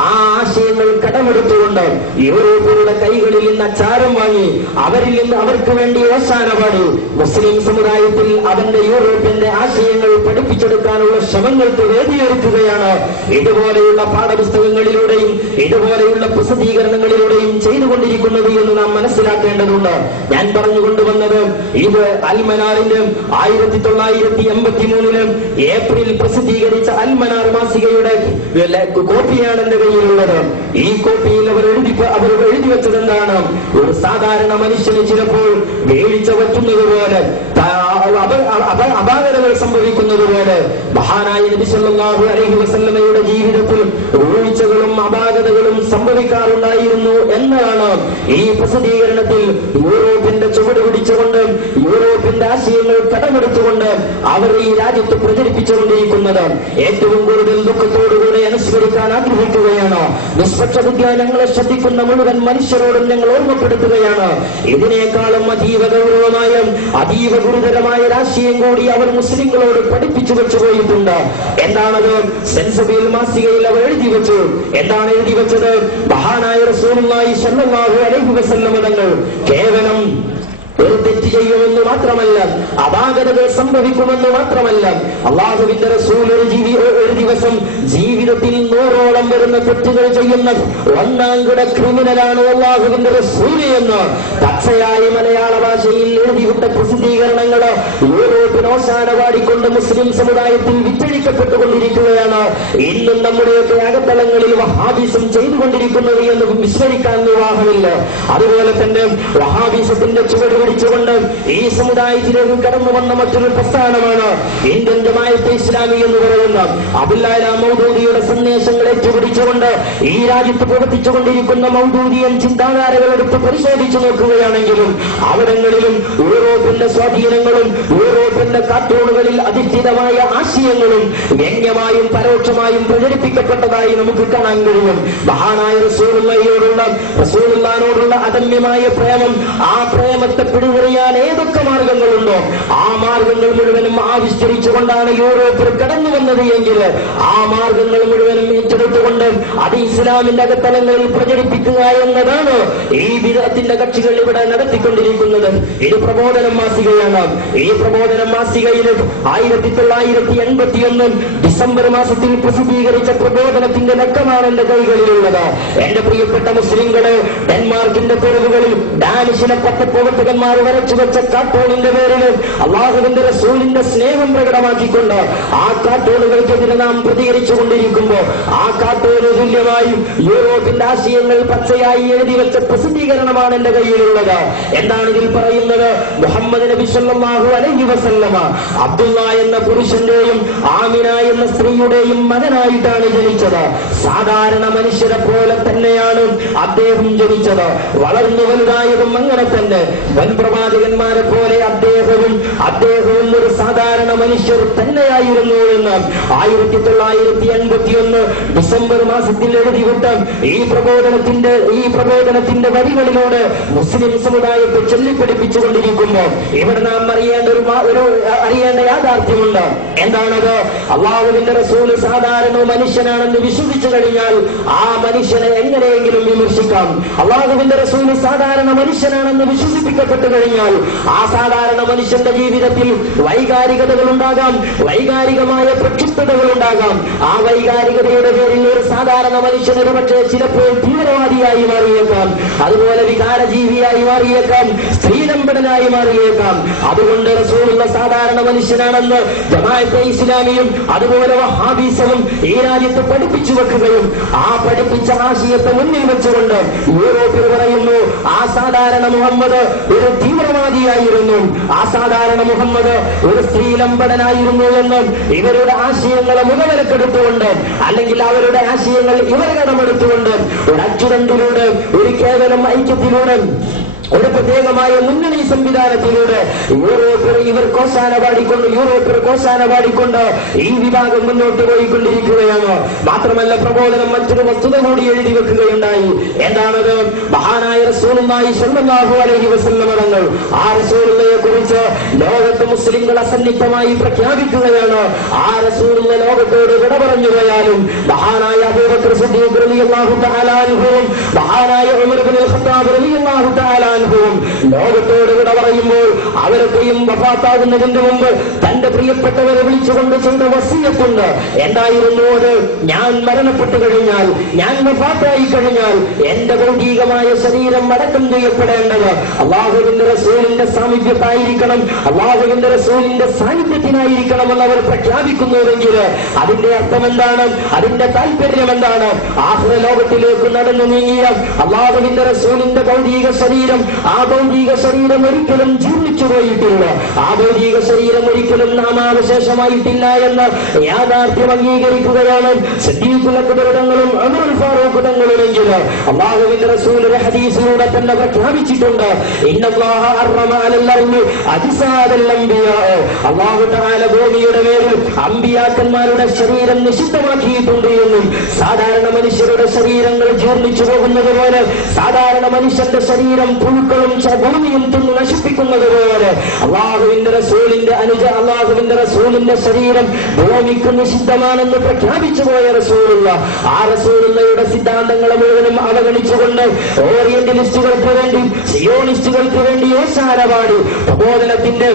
ആ ആശയങ്ങൾ കടമെടുത്തുകൊണ്ട് യൂറോപ്പിലുള്ള കൈകളിൽ നിന്ന് അച്ചാരം വാങ്ങി അവരിൽ നിന്ന് അവർക്ക് വേണ്ടി ഓശാനപാടി മുസ്ലിം സമുദായത്തിൽ അവന്റെ യൂറോപ്യന്റെ ആശയങ്ങൾ പഠിപ്പിച്ചെടുക്കാനുള്ള ശ്രമങ്ങൾക്ക് വേദിയൊരുക്കുകയാണ് ഇതുപോലെയുള്ള പാഠപുസ്തകങ്ങളിലൂടെയും ഇതുപോലെയുള്ള പ്രസിദ്ധീകരണങ്ങളിലൂടെയും ചെയ്തുകൊണ്ടിരിക്കുന്നത് എന്ന് നാം മനസ്സിലാക്കേണ്ടതുണ്ട്. ഞാൻ പറഞ്ഞുകൊണ്ടുവന്നത് ഇത് അൽമനാറിന്റെ 1983 ഏപ്രിൽ പ്രസിദ്ധീകരിച്ച അൽമനാർ മാസികയുടെ കോപ്പിയാണ് എന്റെ കയ്യിലുള്ളത്. ഈ കോപ്പിയിൽ അവർ എഴുതി വെച്ചത് എന്താണ്? ഒരു സാധാരണ മനുഷ്യന് ചിലപ്പോൾ വീഴ്ച പറ്റുന്നത് പോലെ, അപാകതകൾ സംഭവിക്കുന്നത് പോലെ മഹാനായ നബി സല്ലല്ലാഹു അലൈഹി വസല്ലമയുടെ ജീവിതത്തിൽ വീഴ്ചകളും അപാകതകളും സംഭവിക്കാറുണ്ടായിരുന്നു എന്നാണ് ഈ പ്രസിദ്ധീകരണത്തിൽ യൂറോപ്പിന്റെ ചുവട് പിടിച്ചുകൊണ്ട് യൂറോപ്പിന്റെ ആശയങ്ങൾ കടമെടുത്തുകൊണ്ട് അവർ ഈ രാജ്യത്ത് പ്രചരിപ്പിച്ചുകൊണ്ടിരിക്കുന്നത്. ഏറ്റവും കൂടുതൽ ദുഃഖത്തോടുകൂടെ അനുസ്മരിക്കാൻ ആഗ്രഹിക്കുകയാണ്. നിഷ്പക്ഷ വിദ്യാലയങ്ങളെ ശ്രദ്ധിക്കുന്ന മുഴുവൻ മനുഷ്യരോടും ഞങ്ങൾ ഓർമ്മപ്പെടുത്തുകയാണ്, ഇതിനേക്കാളും അതീവ ഗൗരവമായ അതീവ ഗുരുതരമായ രാഷ്ട്രീയം കൂടി അവർ മുസ്ലിങ്ങളോട് പഠിപ്പിച്ചു വെച്ചു പോയിട്ടുണ്ട്. എന്താണത്? സെൻസബിൽ മാസികയിൽ അവർ എഴുതി വെച്ചു. എന്താണ് എഴുതി വെച്ചത്? മഹാനായ റസൂലുള്ളാഹി സ്വല്ലല്ലാഹു അലൈഹി വസല്ലം തങ്ങൾ കേവലം ഒരു തെറ്റ് ചെയ്യുമെന്ന് മാത്രമല്ല, അപാകതകൾ സംഭവിക്കുമെന്ന് മാത്രമല്ല, അള്ളാഹുവിന്റെ റസൂൽ ഒരു ദിവസം ജീവിതത്തിൽ 100ഓളം വരുന്ന തെറ്റുകൾ ചെയ്യുന്ന ഒന്നാംകിട ക്രിമിനലാണ് അള്ളാഹുവിന്റെ റസൂൽ എന്ന് പച്ചയായി മലയാള ഭാഷയിൽ എഴുതിവിട്ട പ്രസിദ്ധീകരണങ്ങൾ യൂറോപ്പിൽ ഓശാന പാടിക്കൊണ്ട് മുസ്ലിം സമുദായത്തിൽ വിറ്റഴിക്കപ്പെട്ടുകൊണ്ടിരിക്കുകയാണ്. ഇന്നും നമ്മുടെയൊക്കെ അകത്തളങ്ങളിൽ വഹാബിസം ചെയ്തുകൊണ്ടിരിക്കുന്നത് എന്ന് വിസ്മരിക്കാൻ നിർവാഹമില്ല. അതുപോലെ തന്നെ വഹാബിസത്തിന്റെ ചുവട് കൊണ്ട് ഈ സമുദായത്തിലേക്ക് കടന്നു വന്ന മറ്റൊരു പ്രസ്ഥാനമാണ് ഇന്ത്യൻ ജമാഅത്തെ ഇസ്ലാമി എന്ന് പറയുന്ന അബ്ദുല്ലാഹി മൗദൂദിയുടെ സന്ദേശങ്ങൾ ഏറ്റുപിടിച്ചുകൊണ്ട് ഈ രാജ്യത്ത് പ്രവർത്തിച്ചുകൊണ്ടിരിക്കുന്ന മൗദൂദിയൻ ചിന്താധാരകൾ എടുത്ത് പരിശോധിച്ചു നോക്കുകയാണെങ്കിലും അവിടങ്ങളിലും യൂറോപ്പിന്റെ സ്വാധീനങ്ങളും യൂറോപ്പിന്റെ കാർട്ടൂണുകളിൽ അധിഷ്ഠിതമായ ആശയങ്ങളും വ്യംഗ്യമായും പരോക്ഷമായും പ്രചരിപ്പിക്കപ്പെട്ടതായി നമുക്ക് കാണാൻ കഴിയും. മഹാനായ റസൂലുള്ളാഹിനോടുള്ള അദമ്യമായ പ്രേമം, ആ പ്രേമത്തെ പിടിപറിയാൻ ഏതൊക്കെ മാർഗങ്ങളുണ്ടോ ആ മാർഗങ്ങൾ മുഴുവനും ആവിഷ്കരിച്ചുകൊണ്ടാണ് യൂറോപ്പിൽ കടന്നു വന്നത് എങ്കിൽ ആ മാർഗങ്ങൾ മുഴുവനും ഏറ്റെടുത്തുകൊണ്ട് അത് ഇസ്ലാമിന്റെ അകത്തലങ്ങളിൽ പ്രചരിപ്പിക്കുക എന്നതാണ് ഈ ബിദ്അത്തിന്റെ കക്ഷികൾ ഇവിടെ നടത്തിക്കൊണ്ടിരിക്കുന്നത്. ഇത് പ്രബോധനം മാസികയാണ്. ഈ പ്രബോധനം മാസികയിൽ 1981 ഡിസംബർ മാസത്തിൽ പ്രസിദ്ധീകരിച്ച പ്രബോധനത്തിന്റെ ലക്കമാണ് എന്റെ കൈകളിലുള്ളത്. എന്റെ പ്രിയപ്പെട്ട മുസ്ലിങ്ങളെ, ഡെൻമാർക്കിന്റെ തെരുവുകളിൽ ഡാനിഷിലെ പട്ടപ്രവർത്തകന്മാർ വരച്ചു വെച്ച കാർട്ടൂണിന്റെ പേരിൽ അള്ളാഹുവിന്റെ റസൂലിന്റെ സ്നേഹം പ്രകടമാക്കിക്കൊണ്ട് ആ കാർട്ടൂണുകൾക്കെതിരെ നാം പ്രതികരിച്ചു കൊണ്ടിരിക്കുമ്പോൾ ആ കാർട്ടൂണ് തുല്യമായും യൂറോപ്പിന്റെ ആശയങ്ങൾ പച്ചയായി എഴുതി വെച്ച പ്രസിദ്ധീകരണമാണ് എന്റെ കയ്യിലുള്ളത്. എന്താണ് ഇതിൽ പറയുന്നത്? മുഹമ്മദ് നബി സല്ലല്ലാഹു അലൈഹി വസല്ലമ അബ്ദുള്ള എന്ന പുരുഷന്റെയും ആമിന എന്ന സ്ത്രീയുടെയും മകനായിട്ടാണ് ജനിച്ചത്. സാധാരണ മനുഷ്യരെ പോലെ തന്നെയാണ് അദ്ദേഹം ജനിച്ചത്. വളർന്നു വലുതായതും അങ്ങനെ തന്നെ. വൻപ്രവാചകന്മാരെ പോലെ അദ്ദേഹവും ഒരു സാധാരണ മനുഷ്യർ തന്നെയായിരുന്നു എന്ന് 1981 ഡിസംബർ മാസത്തിൽ എഴുതിവിട്ട ഈ പ്രബോധനത്തിന്റെ വരികളിലൂടെ മുസ്ലിം സമുദായത്തെ ചൊല്ലിപ്പിടിപ്പിച്ചുകൊണ്ടിരിക്കുമ്പോൾ ഇവിടെ നാം അറിയേണ്ട യാഥാർത്ഥ്യമുണ്ട്. എന്താണത്? അള്ളാഹുവിന്റെ റസൂൽ സാധാരണ മനുഷ്യനാണെന്ന് വിശ്വസിച്ചു കഴിഞ്ഞാൽ ആ മനുഷ്യനെ എങ്ങനെയെങ്കിലും വിമർശിക്കാം. അള്ളാഹുവിന്റെ റസൂൽ സാധാരണ മനുഷ്യനാണെന്ന് വിശ്വസിപ്പിക്കപ്പെട്ടു കഴിഞ്ഞാൽ ആ സാധാരണ മനുഷ്യന്റെ ജീവിതത്തിൽ വൈകാരികതകൾ ഉണ്ടാകാം, വൈകാരികമായ പ്രക്ഷുബ്ധതകൾ ഉണ്ടാകാം. ആ വൈകാരികതയുടെ പേരിൽ ഒരു സാധാരണ മനുഷ്യൻ ഒരു പക്ഷേ ചിലപ്പോൾ തീവ്രവാദിയായി മാറിയേക്കാം, അതുപോലെ വികാരജീവിയായി മാറിയേക്കാം, സ്ത്രീലംബടനായി മാറിയേക്കാം. അതുകൊണ്ട് റസൂലുള്ള സാധാരണ മനുഷ്യനാണെന്ന് ജമാഅത്തെ ഇസ്ലാമിയും അതുപോലെ വഹാബിസവും ഈ രാജ്യത്ത് പഠിപ്പിച്ചു വെക്കുകയും ആ പഠിപ്പിച്ച ആശയത്തെ മുന്നിൽ വെച്ചുകൊണ്ട് യൂറോപ്പിൽ പറയുന്നു ആ സാധാരണ മുഹമ്മദ് ഒരു തീവ്രവാദിയായിരുന്നു, അസാധാരണ മുഹമ്മദ് ഒരു സ്ത്രീലമ്പടനായിരുന്നു എന്നും ഇവരുടെ ആശയങ്ങളെ മുഖവിലക്കെടുത്തുകൊണ്ട് അല്ലെങ്കിൽ അവരുടെ ആശയങ്ങൾ ഇവർ കടമെടുത്തുകൊണ്ട് ഒരു അച്ചുതണ്ടിലൂടെ ഒരു കേവലം ഐക്യത്തിലൂടെ ഒരു പ്രത്യേകമായ മുന്നണി സംവിധാനത്തിലൂടെ യൂറോപ്യർ കോശാന പാടിക്കൊണ്ട് ഈ വിഭാഗം മുന്നോട്ട് പോയിക്കൊണ്ടിരിക്കുകയാണ്. മാത്രമല്ല പ്രബോധനം മറ്റൊരു വസ്തുത കൂടി എഴുതി വെക്കുകയുണ്ടായി. എന്താണത്? മഹാനായ റസൂലുള്ളാഹി സ്വല്ലല്ലാഹു അലൈഹി വസല്ലം തങ്ങൾ ആ റസൂലുള്ളയെ കുറിച്ച് ലോകത്ത് മുസ്ലിങ്ങൾ അസന്നിഗ്ധമായി പ്രഖ്യാപിക്കുകയാണ്. ആ റസൂലുള്ള ലോകത്തോട് വിട പറഞ്ഞു പോയാലും മഹാനായ അബൂബക്കർ സിദ്ദീഖ് റളിയല്ലാഹു തആല അൻഹുവും മഹാനായ ഉമർ ഇബ്നുൽ ഖത്താബ് റളിയല്ലാഹു തആല ലോകത്തോട് വിട പറയുമ്പോൾ അവരൊക്കെയും വഫാത്താകുന്നതിന് മുമ്പ് തന്റെ പ്രിയപ്പെട്ടവരെ വിളിച്ചുകൊണ്ട് ചെയ്ത വസിയത്തുണ്ട്. എന്തായിരുന്നു അത്? ഞാൻ മരണപ്പെട്ടു കഴിഞ്ഞാൽ, ഞാൻ വഫാത്തായി കഴിഞ്ഞാൽ എന്റെ ഭൗതികമായ ശരീരം അടക്കം ചെയ്യപ്പെടേണ്ടത് അല്ലാഹുവിന്റെ റസൂലിന്റെ സാമീപ്യത്തായിരിക്കണം, അല്ലാഹുവിന്റെ റസൂലിന്റെ സാന്നിധ്യത്തിനായിരിക്കണമെന്ന് അവർ പ്രഖ്യാപിക്കുന്നുവെങ്കിൽ അതിന്റെ അർത്ഥം എന്താണ്? അതിന്റെ താല്പര്യം എന്താണ്? ആഖിറ ലോകത്തിലേക്ക് നടന്നു നീങ്ങിയ അല്ലാഹുവിന്റെ റസൂലിന്റെ ഭൗതിക ശരീരം, ആ ഭൗതിക ശരീരം ഒരിക്കലും ജീർണിച്ചു പോയിട്ടില്ല, ആ ഭൗതിക ശരീരം ഒരിക്കലും നാമാവശേഷമായിട്ടില്ല എന്ന യാഥാർത്ഥ്യം അംഗീകരിക്കുകയാണ് സിദ്ദീഖുൽ അക്ബർ തങ്ങളും ഉമറുൽ ഫാറൂഖ് തങ്ങളുമെങ്കിൽ അല്ലാഹുവിന്റെ റസൂൽ ഒരു ഹദീസിലൂടെ തന്നെ പ്രഖ്യാപിച്ചിട്ടുണ്ട്, ഇന്നല്ലാഹ ഹറമ അലൽ അർളി അജ്സാദൽ അംബിയാ, അല്ലാഹു തആല ഭൂമിയുടെ മേൽ അമ്പിയാക്കന്മാരുടെ ശരീരം നിഷിദ്ധമാക്കിയിട്ടുണ്ട് എന്നും സാധാരണ മനുഷ്യരുടെ ശരീരങ്ങൾ ജീർണിച്ചു പോകുന്നത് പോലെ, സാധാരണ മനുഷ്യന്റെ ശരീരം പുഴുക്കളും ഭൂമിയും തിന്ന് നശിപ്പിക്കുന്നത് പോലെ അല്ലാഹുവിന്റെ റസൂലിന്റെ അല്ലാഹുവിന്റെ റസൂലിന്റെ ശരീരം ഭൂമിക്ക് നിഷിദ്ധമാണെന്ന് പ്രഖ്യാപിച്ചു പോയ റസൂലുള്ള, ആ റസൂലുള്ളയുടെ സിദ്ധാന്തങ്ങളെ മുഴുവനും അവഗണിച്ചുകൊണ്ട് ഓറിയന്റലിസ്റ്റുകൾക്ക് വേണ്ടി, സിയോണിസ്റ്റുകൾക്ക് വേണ്ടി ഓശാനപാടി പ്രബോധനത്തിന്റെ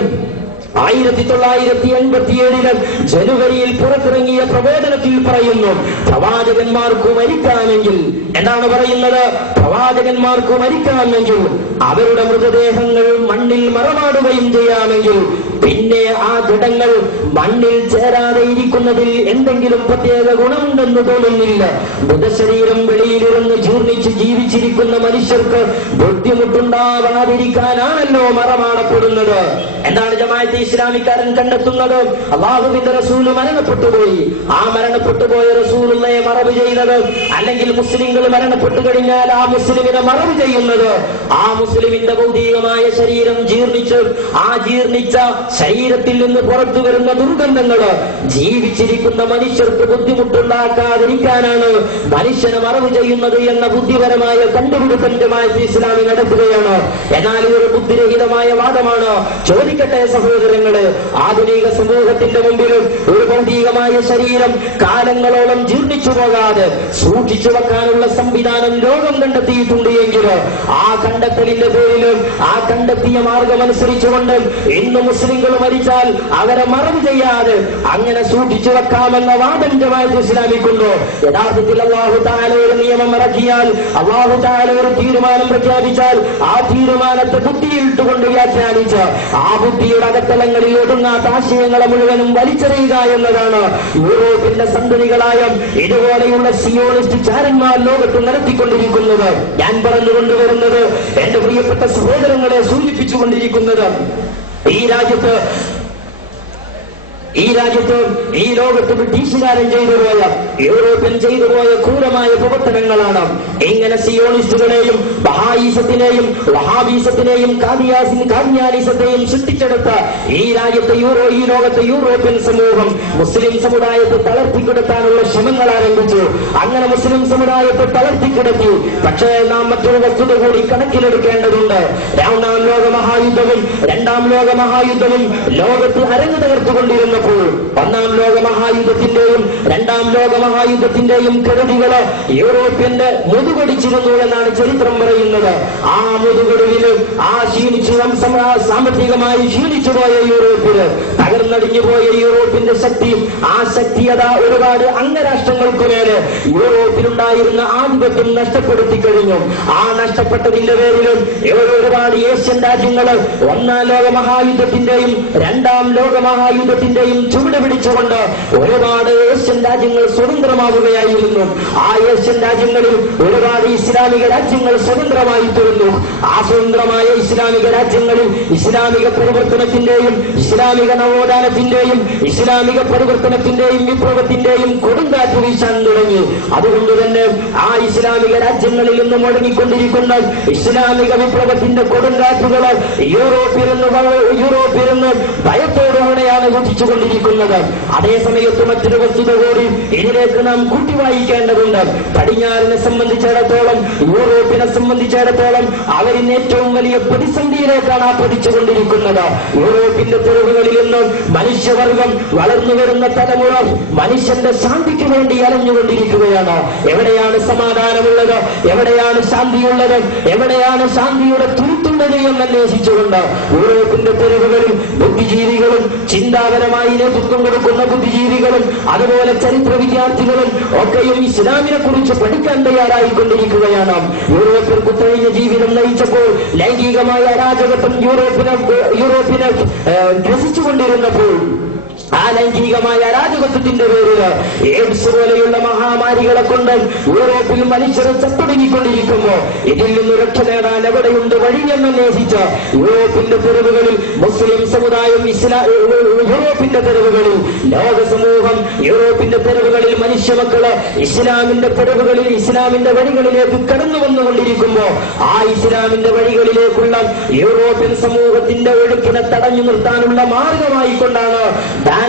1987 ജനുവരിയിൽ പുറത്തിറങ്ങിയ പ്രബോധനത്തിൽ പറയുന്നു, പ്രവാചകന്മാർക്ക് മരിക്കാമെങ്കിൽ, എന്താണ് പറയുന്നത്? പ്രവാചകന്മാർക്ക് മരിക്കാമെങ്കിൽ അവരുടെ മൃതദേഹങ്ങൾ മണ്ണിൽ മറമാടുകയും ചെയ്യാമെങ്കിൽ പിന്നെ ആ ഘടങ്ങൾ മണ്ണിൽ ചേരാതെ ഇരിക്കുന്നതിൽ എന്തെങ്കിലും പ്രത്യേക ഗുണമുണ്ടെന്ന് തോന്നുന്നില്ല. മൃതശരീരം വെളിയിലിരുന്ന് ജീർണിച്ച് ജീവിച്ചിരിക്കുന്ന മനുഷ്യർക്ക് ബുദ്ധിമുട്ടുണ്ടാവാതിരിക്കാനാണല്ലോ മറമാടപ്പെടുന്നത്. എന്താണ് ജമാഅത്തെ ഇസ്ലാമിക്കാരൻ കണ്ടെത്തുന്നത്? അല്ലാഹുവിന്റെ റസൂൽ മരണപ്പെട്ടുപോയി, ആ മരണപ്പെട്ടുപോയ റസൂലുള്ളയെ മറവ് ചെയ്തത്, അല്ലെങ്കിൽ മുസ്ലിങ്ങൾ മരണപ്പെട്ടു കഴിഞ്ഞാൽ ആ മുസ്ലിമിനെ മറവ് ചെയ്യുന്നത്, ആ മുസ്ലിമിന്റെ ഭൗതികമായ ശരീരം ജീർണിച്ച് ആ ജീർണിച്ച ശരീരത്തിൽ നിന്ന് പുറത്തു വരുന്ന ദുർഗന്ധങ്ങള് ജീവിച്ചിരിക്കുന്ന മനുഷ്യർക്ക് ബുദ്ധിമുട്ടുണ്ടാക്കാതിരിക്കാനാണ് മനുഷ്യനെ മറവ് ചെയ്യുന്നത് എന്ന ബുദ്ധിപരമായ കണ്ടുപിടുത്തം ജമാഅത്തെ ഇസ്ലാമി നടത്തുകയാണ്. എന്നാൽ ഒരു ബുദ്ധിരഹിതമായ വാദമാണ്. ചോദിക്കട്ടെ സഹോദരങ്ങള്, ആധുനിക സമൂഹത്തിന്റെ മുമ്പിലും ഒരു ഭൗതികമായ ശരീരം കാലങ്ങളോളം ജീർണിച്ചു പോകാതെ സൂക്ഷിച്ചു വെക്കാനുള്ള സംവിധാനം ലോകം കണ്ടെത്തിയിട്ടുണ്ട് എങ്കിൽ ആ കണ്ടെത്തലിന്റെ പേരിലും ആ കണ്ടെത്തിയ മാർഗമനുസരിച്ചുകൊണ്ട് ഇന്ന് മുസ്ലിങ്ങൾ മരിച്ചാൽ അവരെ മറവ് ചെയ്യാതെ അങ്ങനെ സൂക്ഷിച്ചു വെക്കാമെന്ന വാദം ജമാഅത്തെ ഇസ്ലാമിക്കുണ്ടോ? യഥാർത്ഥത്തിൽ അല്ലാഹു തആല ഒരു നിയമം ഇറക്കിയാൽ, അല്ലാഹു തആല ഒരു തീരുമാനം പ്രഖ്യാപിച്ചാൽ ആ തീരുമാനത്തെ ബുദ്ധിയിൽട്ടുകൊണ്ട് വ്യാഖ്യാനിച്ച് ആ ബുദ്ധിയുടെ അകത്തലങ്ങളിൽ ഒതുങ്ങാത്ത ആശയങ്ങളെ മുഴുവനും വലിച്ചെറിയുക എന്നതാണ് യൂറോപ്പിന്റെ സന്തതികളായ ഇതുപോലെയുള്ള സിയോണിസ്റ്റ് ചാരന്മാർ ലോകത്ത് നടത്തിക്കൊണ്ടിരിക്കുന്നത്. ഞാൻ പറഞ്ഞുകൊണ്ടുവരുന്നത്, എന്റെ പ്രിയപ്പെട്ട സഹോദരങ്ങളെ സൂചിപ്പിച്ചുകൊണ്ടിരിക്കുന്നത്, ഈ രാജ്യത്ത് ഈ ലോകത്ത് ബ്രിട്ടീഷുകാരൻ ചെയ്തുപോയ, യൂറോപ്യൻ ചെയ്തുപോയ ക്രൂരമായ പ്രവർത്തനങ്ങളാണ്. ഇങ്ങനെ സിയോണിസ്റ്റുകളെയും ബഹായിസത്തിനെയും വഹാബീസത്തിനെയും കാദ്യാനിസത്തെയും സൃഷ്ടിച്ചെടുത്ത ഈ രാജ്യത്തെ ഈ ലോകത്തെ യൂറോപ്യൻ സമൂഹം മുസ്ലിം സമുദായത്തെ തളർത്തിക്കിടത്താനുള്ള ശ്രമങ്ങൾ ആരംഭിച്ചു. അങ്ങനെ മുസ്ലിം സമുദായത്തെ തളർത്തിക്കിടത്തി. പക്ഷേ നാം മറ്റൊരു വസ്തുത കൂടി കണക്കിലെടുക്കേണ്ടതുണ്ട്. ഒന്നാം ലോക മഹായുദ്ധവും രണ്ടാം ലോക മഹായുദ്ധവും ലോകത്ത് അരങ്ങ് തകർത്തുകൊണ്ടിരുന്നപ്പോൾ ഒന്നാം ലോക മഹായുദ്ധത്തിന്റെയും രണ്ടാം ലോക മഹായുദ്ധത്തിന്റെയും കെടുതികള് യൂറോപ്യന്റെ മുതുകൊടിച്ചിരുന്നു എന്നാണ് ചരിത്രം പറയുന്നത്. ആ മുതുകൊടുവില് ആ സാമ്പത്തികമായി ക്ഷീണിച്ചുപോയ യൂറോപ്പില് തകർന്നടിഞ്ഞു പോയ യൂറോപ്പിന്റെ ശക്തി, ആ ശക്തി അതാ ഒരുപാട് അംഗരാഷ്ട്രങ്ങൾക്ക് മേലെ യൂറോപ്പിലുണ്ടായിരുന്ന ആധിപത്യം നഷ്ടപ്പെടുത്തി കഴിഞ്ഞു. ആ നഷ്ടപ്പെട്ടതിന്റെ പേരിലും ഒരുപാട് ഏഷ്യൻ രാജ്യങ്ങൾ ഒന്നാം ലോക മഹായുദ്ധത്തിന്റെയും രണ്ടാം ലോക മഹായുദ്ധത്തിന്റെയും ചുവട് പിടിച്ചുകൊണ്ട് ഒരുപാട് ഏഷ്യൻ രാജ്യങ്ങൾ സ്വതന്ത്രമാവുകയായിരുന്നു. ആ ഏഷ്യൻ രാജ്യങ്ങളിൽ ഒരുപാട് ഇസ്ലാമിക രാജ്യങ്ങൾ സ്വതന്ത്രമായി തീർന്നു. ആ സ്വതന്ത്രമായ ഇസ്ലാമിക രാജ്യങ്ങളിൽ ഇസ്ലാമിക പരിവർത്തനത്തിന്റെയും ഇസ്ലാമിക നവോത്ഥാനത്തിന്റെയും ഇസ്ലാമിക പരിവർത്തനത്തിന്റെയും വിപ്ലവത്തിന്റെയും കൊടുങ്കാറ്റ് വീശാൻ തുടങ്ങി. അതുകൊണ്ട് തന്നെ ആ ഇസ്ലാമിക രാജ്യങ്ങളിൽ നിന്ന് മുഴങ്ങിക്കൊണ്ടിരിക്കുന്ന ഇസ്ലാമിക വിപ്ലവത്തിന്റെ കൊടുങ്കാറ്റുകൾ യൂറോപ്പിൽ നിന്ന് ഭയത്തോടുകൂടെയാണ് കുതിച്ചുകൊണ്ടിരിക്കുന്നത്. അതേസമയത്ത് മറ്റൊരു വസ്തുത കൂടി ഇതിലേക്ക് നാം കൂട്ടിവായിക്കേണ്ടതുണ്ട്. പടിഞ്ഞാറിനെ സംബന്ധിച്ചിടത്തോളം, യൂറോപ്പിനെ സംബന്ധിച്ചിടത്തോളം അവരിന് ഏറ്റവും വലിയ പ്രതിസന്ധിയിലേക്കാണ് പതിച്ചുകൊണ്ടിരിക്കുന്നത്. യൂറോപ്പിന്റെ തെരുവുകളിൽ നിന്ന് മനുഷ്യവർഗം, വളർന്നു വരുന്ന തലമുറ മനുഷ്യന്റെ ശാന്തിക്ക് വേണ്ടി അലഞ്ഞുകൊണ്ടിരിക്കുകയാണ്. എവിടെയാണ് സമാധാനമുള്ളത്, എവിടെയാണ് ശാന്തിയുള്ളത്, എവിടെയാണ് ശാന്തിയുടെ തുരുത്തുള്ളത് എന്ന് അന്വേഷിച്ചുകൊണ്ട് യൂറോപ്പിന്റെ തെരുവുകളിൽ ബുദ്ധിജീവികളും ചിന്താപരമായി നേതൃത്വം കൊടുക്കുന്ന ബുദ്ധിജീവികളും അതുപോലെ ചരിത്ര വിദ്യാർത്ഥികളും ഒക്കെയും ഇസ്ലാമിനെ കുറിച്ച് പഠിക്കാൻ തയ്യാറായിക്കൊണ്ടിരിക്കുകയാണ്. യൂറോപ്പിൽ കുത്തഴിഞ്ഞ ജീവിതം നയിച്ചപ്പോൾ ലൈംഗികമായ അരാജകത്വം യൂറോപ്പിനെ ഗ്രസിച്ചുകൊണ്ടിരുന്നപ്പോൾ ആ ലൈംഗികമായ അരാജകത്വത്തിന്റെ പേരിൽ എയ്ഡ്സ് പോലെയുള്ള മഹാമാരികളെ കൊണ്ട് യൂറോപ്പിൽ മനുഷ്യരെ ചത്തൊടുങ്ങിക്കൊണ്ടിരിക്കുമ്പോൾ ഇതിൽ നിന്ന് രക്ഷ നേടാൻ എവിടെയുണ്ട് വഴിയെന്ന് അന്വേഷിച്ച് യൂറോപ്പിന്റെ തെരുവുകളിൽ മുസ്ലിം സമുദായം, യൂറോപ്പിന്റെ തെരുവുകളിൽ ലോക സമൂഹം, യൂറോപ്പിന്റെ തെരുവുകളിൽ മനുഷ്യമക്കള് ഇസ്ലാമിന്റെ തെരുവുകളിൽ ഇസ്ലാമിന്റെ വഴികളിലേക്ക് കടന്നു വന്നുകൊണ്ടിരിക്കുമ്പോൾ ആ ഇസ്ലാമിന്റെ വഴികളിലേക്കുള്ള യൂറോപ്യൻ സമൂഹത്തിന്റെ ഒഴുക്കിനെ തടഞ്ഞു നിർത്താനുള്ള മാർഗമായിക്കൊണ്ടാണ്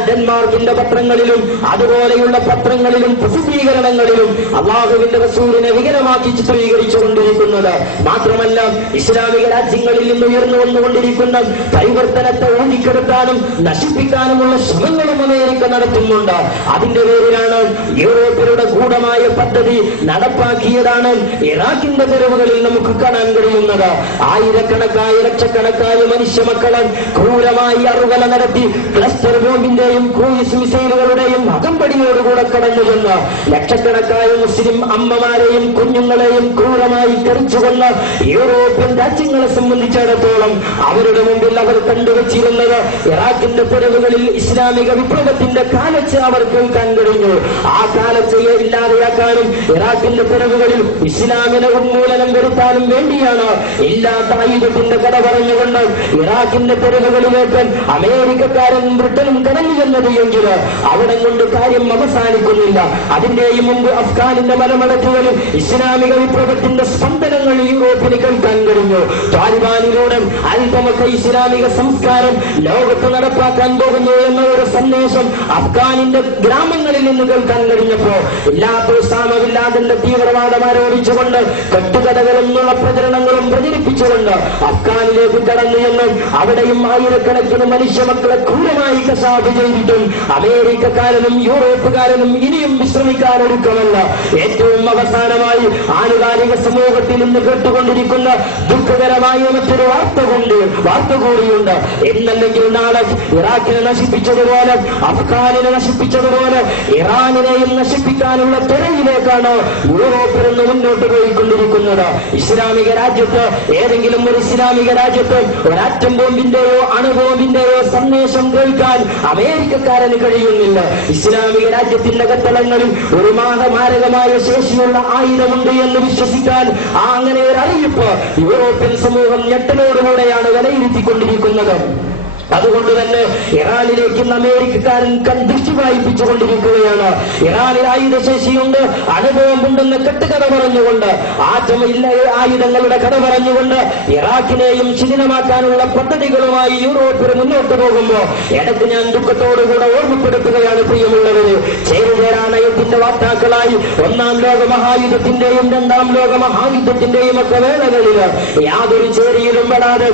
ഡെൻമാർക്കിന്റെ പത്രങ്ങളിലും അതുപോലെയുള്ള പത്രങ്ങളിലും പ്രസിദ്ധീകരണങ്ങളിലും അല്ലാഹുവിന്റെ റസൂലിനെ വികലമാക്കി ചിത്രീകരിച്ചുകൊണ്ടിരിക്കുന്നത്. മാത്രമല്ല ഇസ്ലാമിക രാജ്യങ്ങളിൽ നിന്ന് ഉയർന്നു വന്നുകൊണ്ടിരിക്കുന്ന പരിവർത്തനത്തെ ഊന്നിക്കെടുത്താനും നശിപ്പിക്കാനുമുള്ള ശ്രമങ്ങളും അമേരിക്ക നടത്തുന്നുണ്ട്. അതിന്റെ പേരിലാണ് യൂറോപ്പിലുള്ള ഗൂഢമായ പദ്ധതി നടപ്പാക്കിയതാണ് ഇറാഖിന്റെ തെരുവുകളിൽ നമുക്ക് കാണാൻ കഴിയുന്നത്. ആയിരക്കണക്കായ ലക്ഷക്കണക്കായ മനുഷ്യമക്കളെ ക്രൂരമായി അറുകല നടത്തി ക്ലസ്റ്റർ ബോംബിന്റെയും ക്രൂയിസ് മിസൈലുകളുടെയും അകമ്പടിയോടുകൂടെ കടന്നു ചെന്ന് ലക്ഷക്കണക്കായ മുസ്ലിം അമ്മമാരെയും കുഞ്ഞുങ്ങളെയും ക്രൂരമായി തെറിച്ചുകൊണ്ട യൂറോപ്യൻ രാജ്യങ്ങളെ സംബന്ധിച്ചിടത്തോളം അവരുടെ മുമ്പിൽ അവർ കണ്ടുവച്ചിരുന്നത് ഇറാഖിന്റെ തെരുവുകളിൽ ഇസ്ലാമിക വിപ്ലവത്തിന്റെ കാലച്ച അവർ കേൾക്കാൻ കഴിഞ്ഞു. ആ കാലച്ചയെ ഇല്ലാതെയാക്കാനും ഇറാഖിന്റെ തെരുവുകളിൽ ഇസ്ലാമിനെ ഉന്മൂലനം വരുത്താനും വേണ്ടിയാണ് ഇല്ലാത്ത ആയുധത്തിന്റെ കഥ പറഞ്ഞുകൊണ്ട് ഇറാഖിന്റെ തെരുവുകളിലേക്ക് അമേരിക്കക്കാരൻ ബ്രിട്ടനും കടന്നു ചെന്നത് എങ്കിൽ അവിടെ കൊണ്ട് കാര്യം അവസാനിക്കുന്നില്ല. അതിന്റെയും മുമ്പ് അഫ്ഗാനിന്റെ മലമടക്കുകളിൽ ഇസ്ലാമിക വിപ്ലവത്തിന്റെ സ്പന്ദനങ്ങൾ യൂറോപ്പിന് കേൾക്കാൻ കഴിഞ്ഞു. താലിബാനിലൂടെ അല്പമൊക്കെ ഇസ്ലാമിക സംസ്കാരം ലോകത്ത് നടപ്പാക്കാൻ പോകുന്നു എന്ന ഒരു സന്ദേശം അഫ്ഗാനിന്റെ ഗ്രാമങ്ങളിൽ നിന്ന് കേൾക്കാൻ കഴിഞ്ഞപ്പോ ഇല്ലാത്ത ഉസാമ ബിൻ ലാദന്റെ തീവ്രവാദം ആരോപിച്ചുകൊണ്ട് കെട്ടുകഥകളും പ്രചരണങ്ങളും പ്രചരിപ്പിച്ചുകൊണ്ട് അഫ്ഗാനിലേക്ക് കടന്നു എന്ന് അവിടെയും ആയിരക്കണക്കിന് മനുഷ്യമക്കളെ ക്രൂരമായി കശാപ്പ് ചെയ്തിട്ടും അമേരിക്കക്കാരനും യൂറോപ്പുകാരനും ഇനിയും വിശ്രമിക്കാനൊരുക്കമല്ല. ഏറ്റവും അവസാനമായി ആനുകാലിക സമൂഹത്തിൽ നിന്ന് കേട്ടുകൊണ്ടിരിക്കുന്ന ദുഃഖകരമായ മറ്റൊരു വാർത്ത കൂടിയുണ്ട്. എന്നല്ലെങ്കിൽ നാളെ ഇറാഖിനെ നശിപ്പിച്ചതുപോലെ അഫ്ഗാനിനെ നശിപ്പിച്ചതുപോലെ ഇറാനിനെയും നശിപ്പിക്കാനുള്ള തിരയിലേക്കാണ് യൂറോപ്പിൽ നിന്ന് മുന്നോട്ട് പോയിക്കൊണ്ടിരിക്കുന്നത്. ഇസ്ലാമിക രാജ്യത്ത്, ഏതെങ്കിലും ഒരു ഇസ്ലാമിക രാജ്യത്ത് ഒരാറ്റം ബോംബിന്റെയോ അണുബോംബിന്റെയോ സന്ദേശം കേൾക്കാൻ അമേരിക്കക്കാരന് കഴിയുന്നില്ല. ഇസ്ലാമിക രാജ്യത്തിന്റെ അകത്തളങ്ങളിൽ ഒരു മാരകമായ ശേഷിയുള്ള ആയുധമുണ്ട് എന്ന് വിശ്വസിക്കാൻ അങ്ങനെ ഒരു അറിയിപ്പ് യൂറോപ്യൻ സമൂഹം ഞെട്ടലോടുകൂടെയാണ് വിലയിരുത്തിക്കൊണ്ടിരിക്കുന്നത്. അതുകൊണ്ട് തന്നെ ഇറാനിലേക്ക് അമേരിക്കക്കാരൻ ദൃഷ്ടി വായിപ്പിച്ചുകൊണ്ടിരിക്കുകയാണ്. ഇറാനിൽ ആയുധശേഷിയുണ്ട്, അനുഭവമുണ്ടെന്ന് കെട്ടുകഥ പറഞ്ഞുകൊണ്ട്, ആയുധങ്ങളുടെ കഥ പറഞ്ഞുകൊണ്ട് ഇറാഖിനെയും ശിഥിലമാക്കാനുള്ള പദ്ധതികളുമായി യൂറോപ്പിൽ മുന്നോട്ട് പോകുമ്പോൾ ഇടയ്ക്ക് ഞാൻ ദുഃഖത്തോടുകൂടെ ഓർമ്മപ്പെടുത്തുകയാണ് പ്രിയമുള്ളവര്. ചേരുചേരാണയത്തിന്റെ വാർത്താക്കളായി ഒന്നാം ലോക മഹായുദ്ധത്തിന്റെയും രണ്ടാം ലോക മഹായുദ്ധത്തിന്റെയും ഒക്കെ വേളകളിൽ യാതൊരു ചേരിയിലും പെടാതെ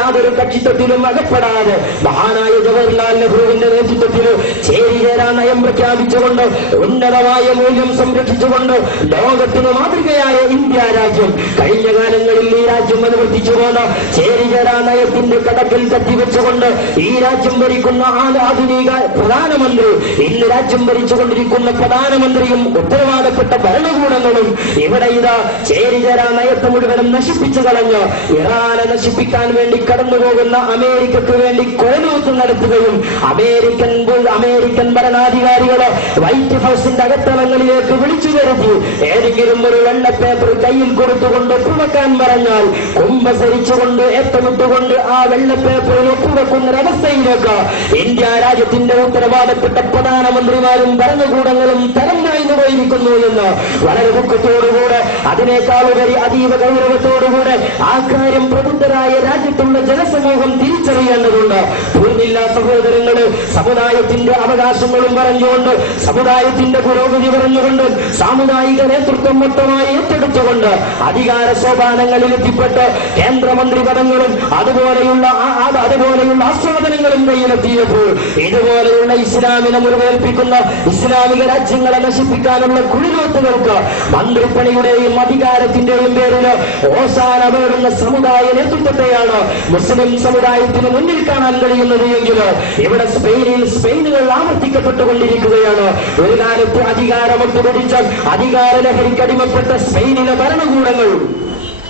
യാതൊരു കക്ഷിത്വത്തിലും ഭയപ്പെടാതെ മഹാനായ ജവഹർലാൽ നെഹ്റുവിന്റെ നേതൃത്വത്തിൽ ചേരിചേരാ നയം പ്രഖ്യാപിച്ചുകൊണ്ട് ഉന്നതമായ മൂല്യം സംരക്ഷിച്ചുകൊണ്ട് ലോകത്തിന് മാതൃകയായ ഇന്ത്യ രാജ്യം കഴിഞ്ഞ കാലങ്ങളിൽ ഈ രാജ്യം അനുവർത്തിച്ചു പോന്ന ചേരിചേരാ നയത്തിന്റെ കടക്കിൽ കത്തിവെച്ചുകൊണ്ട് ഈ രാജ്യം ഭരിക്കുന്ന ആധുനിക പ്രധാനമന്ത്രി, ഇന്ന് രാജ്യം ഭരിച്ചുകൊണ്ടിരിക്കുന്ന പ്രധാനമന്ത്രിയും ഉത്തരവാദപ്പെട്ട ഭരണകൂടങ്ങളും ഇവിടെ ഇതാ ചേരിചേരാ നയത്തെ മുഴുവനും നശിപ്പിച്ചു കളഞ്ഞ് ഇറാനെ നശിപ്പിക്കാൻ വേണ്ടി കടന്നുപോകുന്ന അമേരിക്കക്ക് വേണ്ടി കൊലനൂത്ത് നടത്തുകയും അമേരിക്കൻ ഭരണാധികാരികള് വൈറ്റ് ഹൗസിന്റെ അകത്തളങ്ങളിലേക്ക് വിളിച്ചു വരുത്തി ഏതെങ്കിലും ഒരു വെള്ള പേപ്പർ കയ്യിൽ കൊടുത്തുകൊണ്ട് ഒപ്പുവെക്കാൻ പറഞ്ഞാൽ കുമ്പസരിച്ചുകൊണ്ട് ഏത്തമിട്ടുകൊണ്ട് ആ വെള്ള പേപ്പറിൽ ഒപ്പുവെക്കുന്നൊരവസ്ഥയിലേക്ക് ഇന്ത്യ രാജ്യത്തിന്റെ ഉത്തരവാദപ്പെട്ട പ്രധാനമന്ത്രിമാരും ഭരണകൂടങ്ങളും തരം താഴ്ന്നു പോയിരിക്കുന്നു എന്ന് വളരെ ദുഃഖത്തോടുകൂടെ, അതിനേക്കാളുപരി അതീവ ഗൗരവത്തോടുകൂടെ ആ കാര്യം പ്രബുദ്ധരായ രാജ്യത്തുള്ള ജനസമൂഹം തിരിച്ചറിയേണ്ടതുണ്ട്. പൂർണ്ണില്ല സഹോദരങ്ങള്, സമുദായത്തിന്റെ അവകാശങ്ങളും പറഞ്ഞുകൊണ്ട്, സമുദായത്തിന്റെ പുരോഗതി പറഞ്ഞുകൊണ്ട്, സാമുദായിക നേതൃത്വം മൊത്തമായി ഏറ്റെടുത്തുകൊണ്ട് അധികാര സോപാനങ്ങളിൽ എത്തിപ്പെട്ട് കേന്ദ്രമന്ത്രി പദങ്ങളും അതുപോലെയുള്ള ആസ്വാദനങ്ങളും കയ്യിലെത്തിയപ്പോൾ ഇതുപോലെയുള്ള ഇസ്ലാമിനെ മുറിവേൽപ്പിക്കുന്ന ഇസ്ലാമിക രാജ്യങ്ങളെ നശിപ്പിക്കാനുള്ള കുഴിലോത്തുകൾക്ക് മന്ത്രിപ്പണിയുടെയും അധികാരത്തിന്റെയും പേരിൽ ഓശാന വേറുന്ന സമുദായ നേതൃത്വത്തെയാണ് മുസ്ലിം സമുദായത്തിന് മുന്നിൽ കാണാൻ കഴിയുന്നത് എങ്കിൽ ഇവിടെ സ്പെയിനുകൾ ആവർത്തിക്കപ്പെട്ടുകൊണ്ടിരിക്കുകയാണ്. ഒരു കാലത്ത് അധികാരമൊത്തു പിടിച്ച അധികാര ലഹരിക്കടിമപ്പെട്ട സ്പെയിനിലെ ഭരണകൂടങ്ങൾ,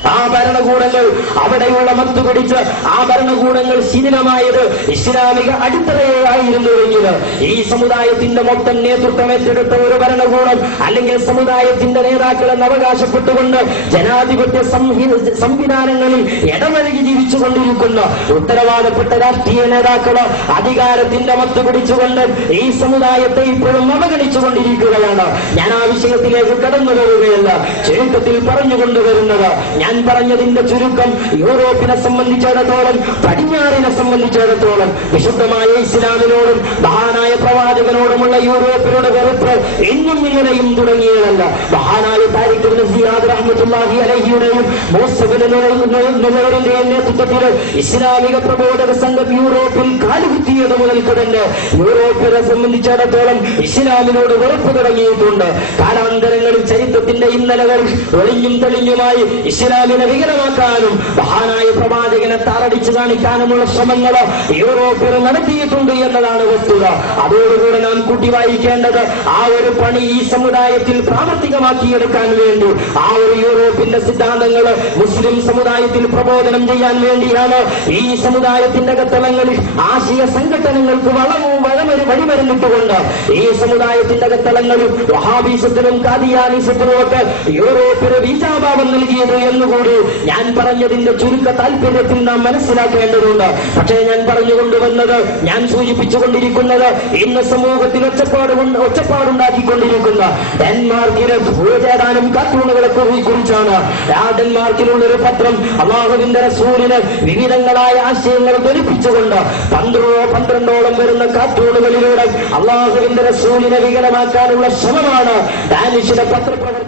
ആ ഭരണകൂടങ്ങൾ അവിടെയുള്ള മത്തു പിടിച്ച് ആ ഭരണകൂടങ്ങൾ ശിഥിലമായത് ഇസ്ലാമിക അടിത്തറയായിരുന്നുവെങ്കിൽ ഈ സമുദായത്തിന്റെ മൊത്തം നേതൃത്വം ഏറ്റെടുത്ത ഒരു ഭരണകൂടം അല്ലെങ്കിൽ സമുദായത്തിന്റെ നേതാക്കളെന്ന് അവകാശപ്പെട്ടുകൊണ്ട് ജനാധിപത്യ സംവിധാനങ്ങളിൽ ഇടമഴകി ജീവിച്ചുകൊണ്ടിരിക്കുന്ന ഉത്തരവാദപ്പെട്ട രാഷ്ട്രീയ നേതാക്കള് അധികാരത്തിന്റെ മത്തു പിടിച്ചുകൊണ്ട് ഈ സമുദായത്തെ ഇപ്പോഴും അവഗണിച്ചുകൊണ്ടിരിക്കുകയാണ്. ഞാൻ ആ വിഷയത്തിലേക്ക് കടന്നു പോവുകയല്ല, ചുരുക്കത്തിൽ പറഞ്ഞുകൊണ്ടുവരുന്നത്, ഞാൻ പറഞ്ഞതിന്റെ ചുരുക്കം യൂറോപ്പിനെ സംബന്ധിച്ചിടത്തോളം, പടിഞ്ഞാറിനെ സംബന്ധിച്ചിടത്തോളം വിശുദ്ധമായ ഇസ്ലാമിനോടും മഹാനായ പ്രവാചകനോടുമുള്ള യൂറോപ്പിനോട് വെറുപ്പ് എന്നും ഇങ്ങനെയും തുടങ്ങിയതല്ല. മഹാനായ താരിഖ് ഇബ്നു സിയാദ് റഹ്മത്തുള്ളാഹി അലൈഹിയുടെയും മൂസ ഇബ്നു നുമൈറിന്റെയും നേതൃത്വത്തിൽ ഇസ്ലാമിക പ്രബോധക സംഘം യൂറോപ്പിൽ കാലുകുത്തിയത് മുതൽക്ക് തന്നെ യൂറോപ്പിനെ സംബന്ധിച്ചിടത്തോളം ഇസ്ലാമിനോട് വെറുപ്പ് തുടങ്ങിയിട്ടുണ്ട്. കാലാന്തരങ്ങളിൽ ചരിത്രത്തിന്റെ ഇന്നലകൾ ഒളിഞ്ഞും തെളിഞ്ഞുമായി ഇസ്ലാമിനെ വികലമാക്കാനും മഹാനായ പ്രവാചകനെ താറടിച്ചു കാണിക്കാനുമുള്ള ശ്രമങ്ങൾ യൂറോപ്പിൽ നടത്തിയിട്ടുണ്ട് എന്നതാണ് വസ്തുത. അതോടുകൂടെ നാം കൂട്ടി വായിക്കേണ്ടത്, ആ ഒരു പണി ഈ സമുദായത്തിൽ പ്രാവർത്തികമാക്കിയെടുക്കാൻ വേണ്ടി ആ ഒരു യൂറോപ്പിന്റെ സിദ്ധാന്തങ്ങൾ മുസ്ലിം സമുദായത്തിൽ പ്രബോധനം ചെയ്യാൻ വേണ്ടിയാണ് ഈ സമുദായത്തിന്റെ അകത്തളങ്ങളിൽ ആശയ സംഘടനകൾക്ക് വഴിമരുന്നിട്ടുകൊണ്ട് ഈ സമുദായത്തിന്റെ അകത്തളങ്ങളിൽ വഹാബിസത്തിനും കാദിയാനിസത്തിനും ഒക്കെ യൂറോപ്പിന് ബീജാഭാവം നൽകിയത് എന്നുകൂടി ഞാൻ പറഞ്ഞതിന്റെ ചുരുക്ക താല്പര്യത്തിൽ നാം മനസ്സിലാക്കേണ്ടതുണ്ട്. പക്ഷേ ഞാൻ പറഞ്ഞുകൊണ്ടുവന്നത്, ഞാൻ സൂചിപ്പിച്ചുകൊണ്ടിരിക്കുന്നത് ഇന്ന് സമൂഹത്തിൽ ഒച്ചപ്പാടുണ്ടാക്കിക്കൊണ്ടിരിക്കുന്ന ഡെൻമാർക്കിലെ ഏതാനും കാർട്ടൂണുകളെ കുറിച്ചാണ്. ആ ഡെൻമാർക്കിലുള്ളൊരു പത്രം അല്ലാഹുവിന്റെ റസൂലിന് വിവിധങ്ങളായ ആശയങ്ങൾ ധരിപ്പിച്ചുകൊണ്ട് 12ഓളം വരുന്ന കാർട്ടൂണുകളിലൂടെ അല്ലാഹുവിന്റെ റസൂലിനെ വികലമാക്കാനുള്ള ശ്രമമാണ് ഡാനിഷിലെ പത്രപ്രവർത്തകർ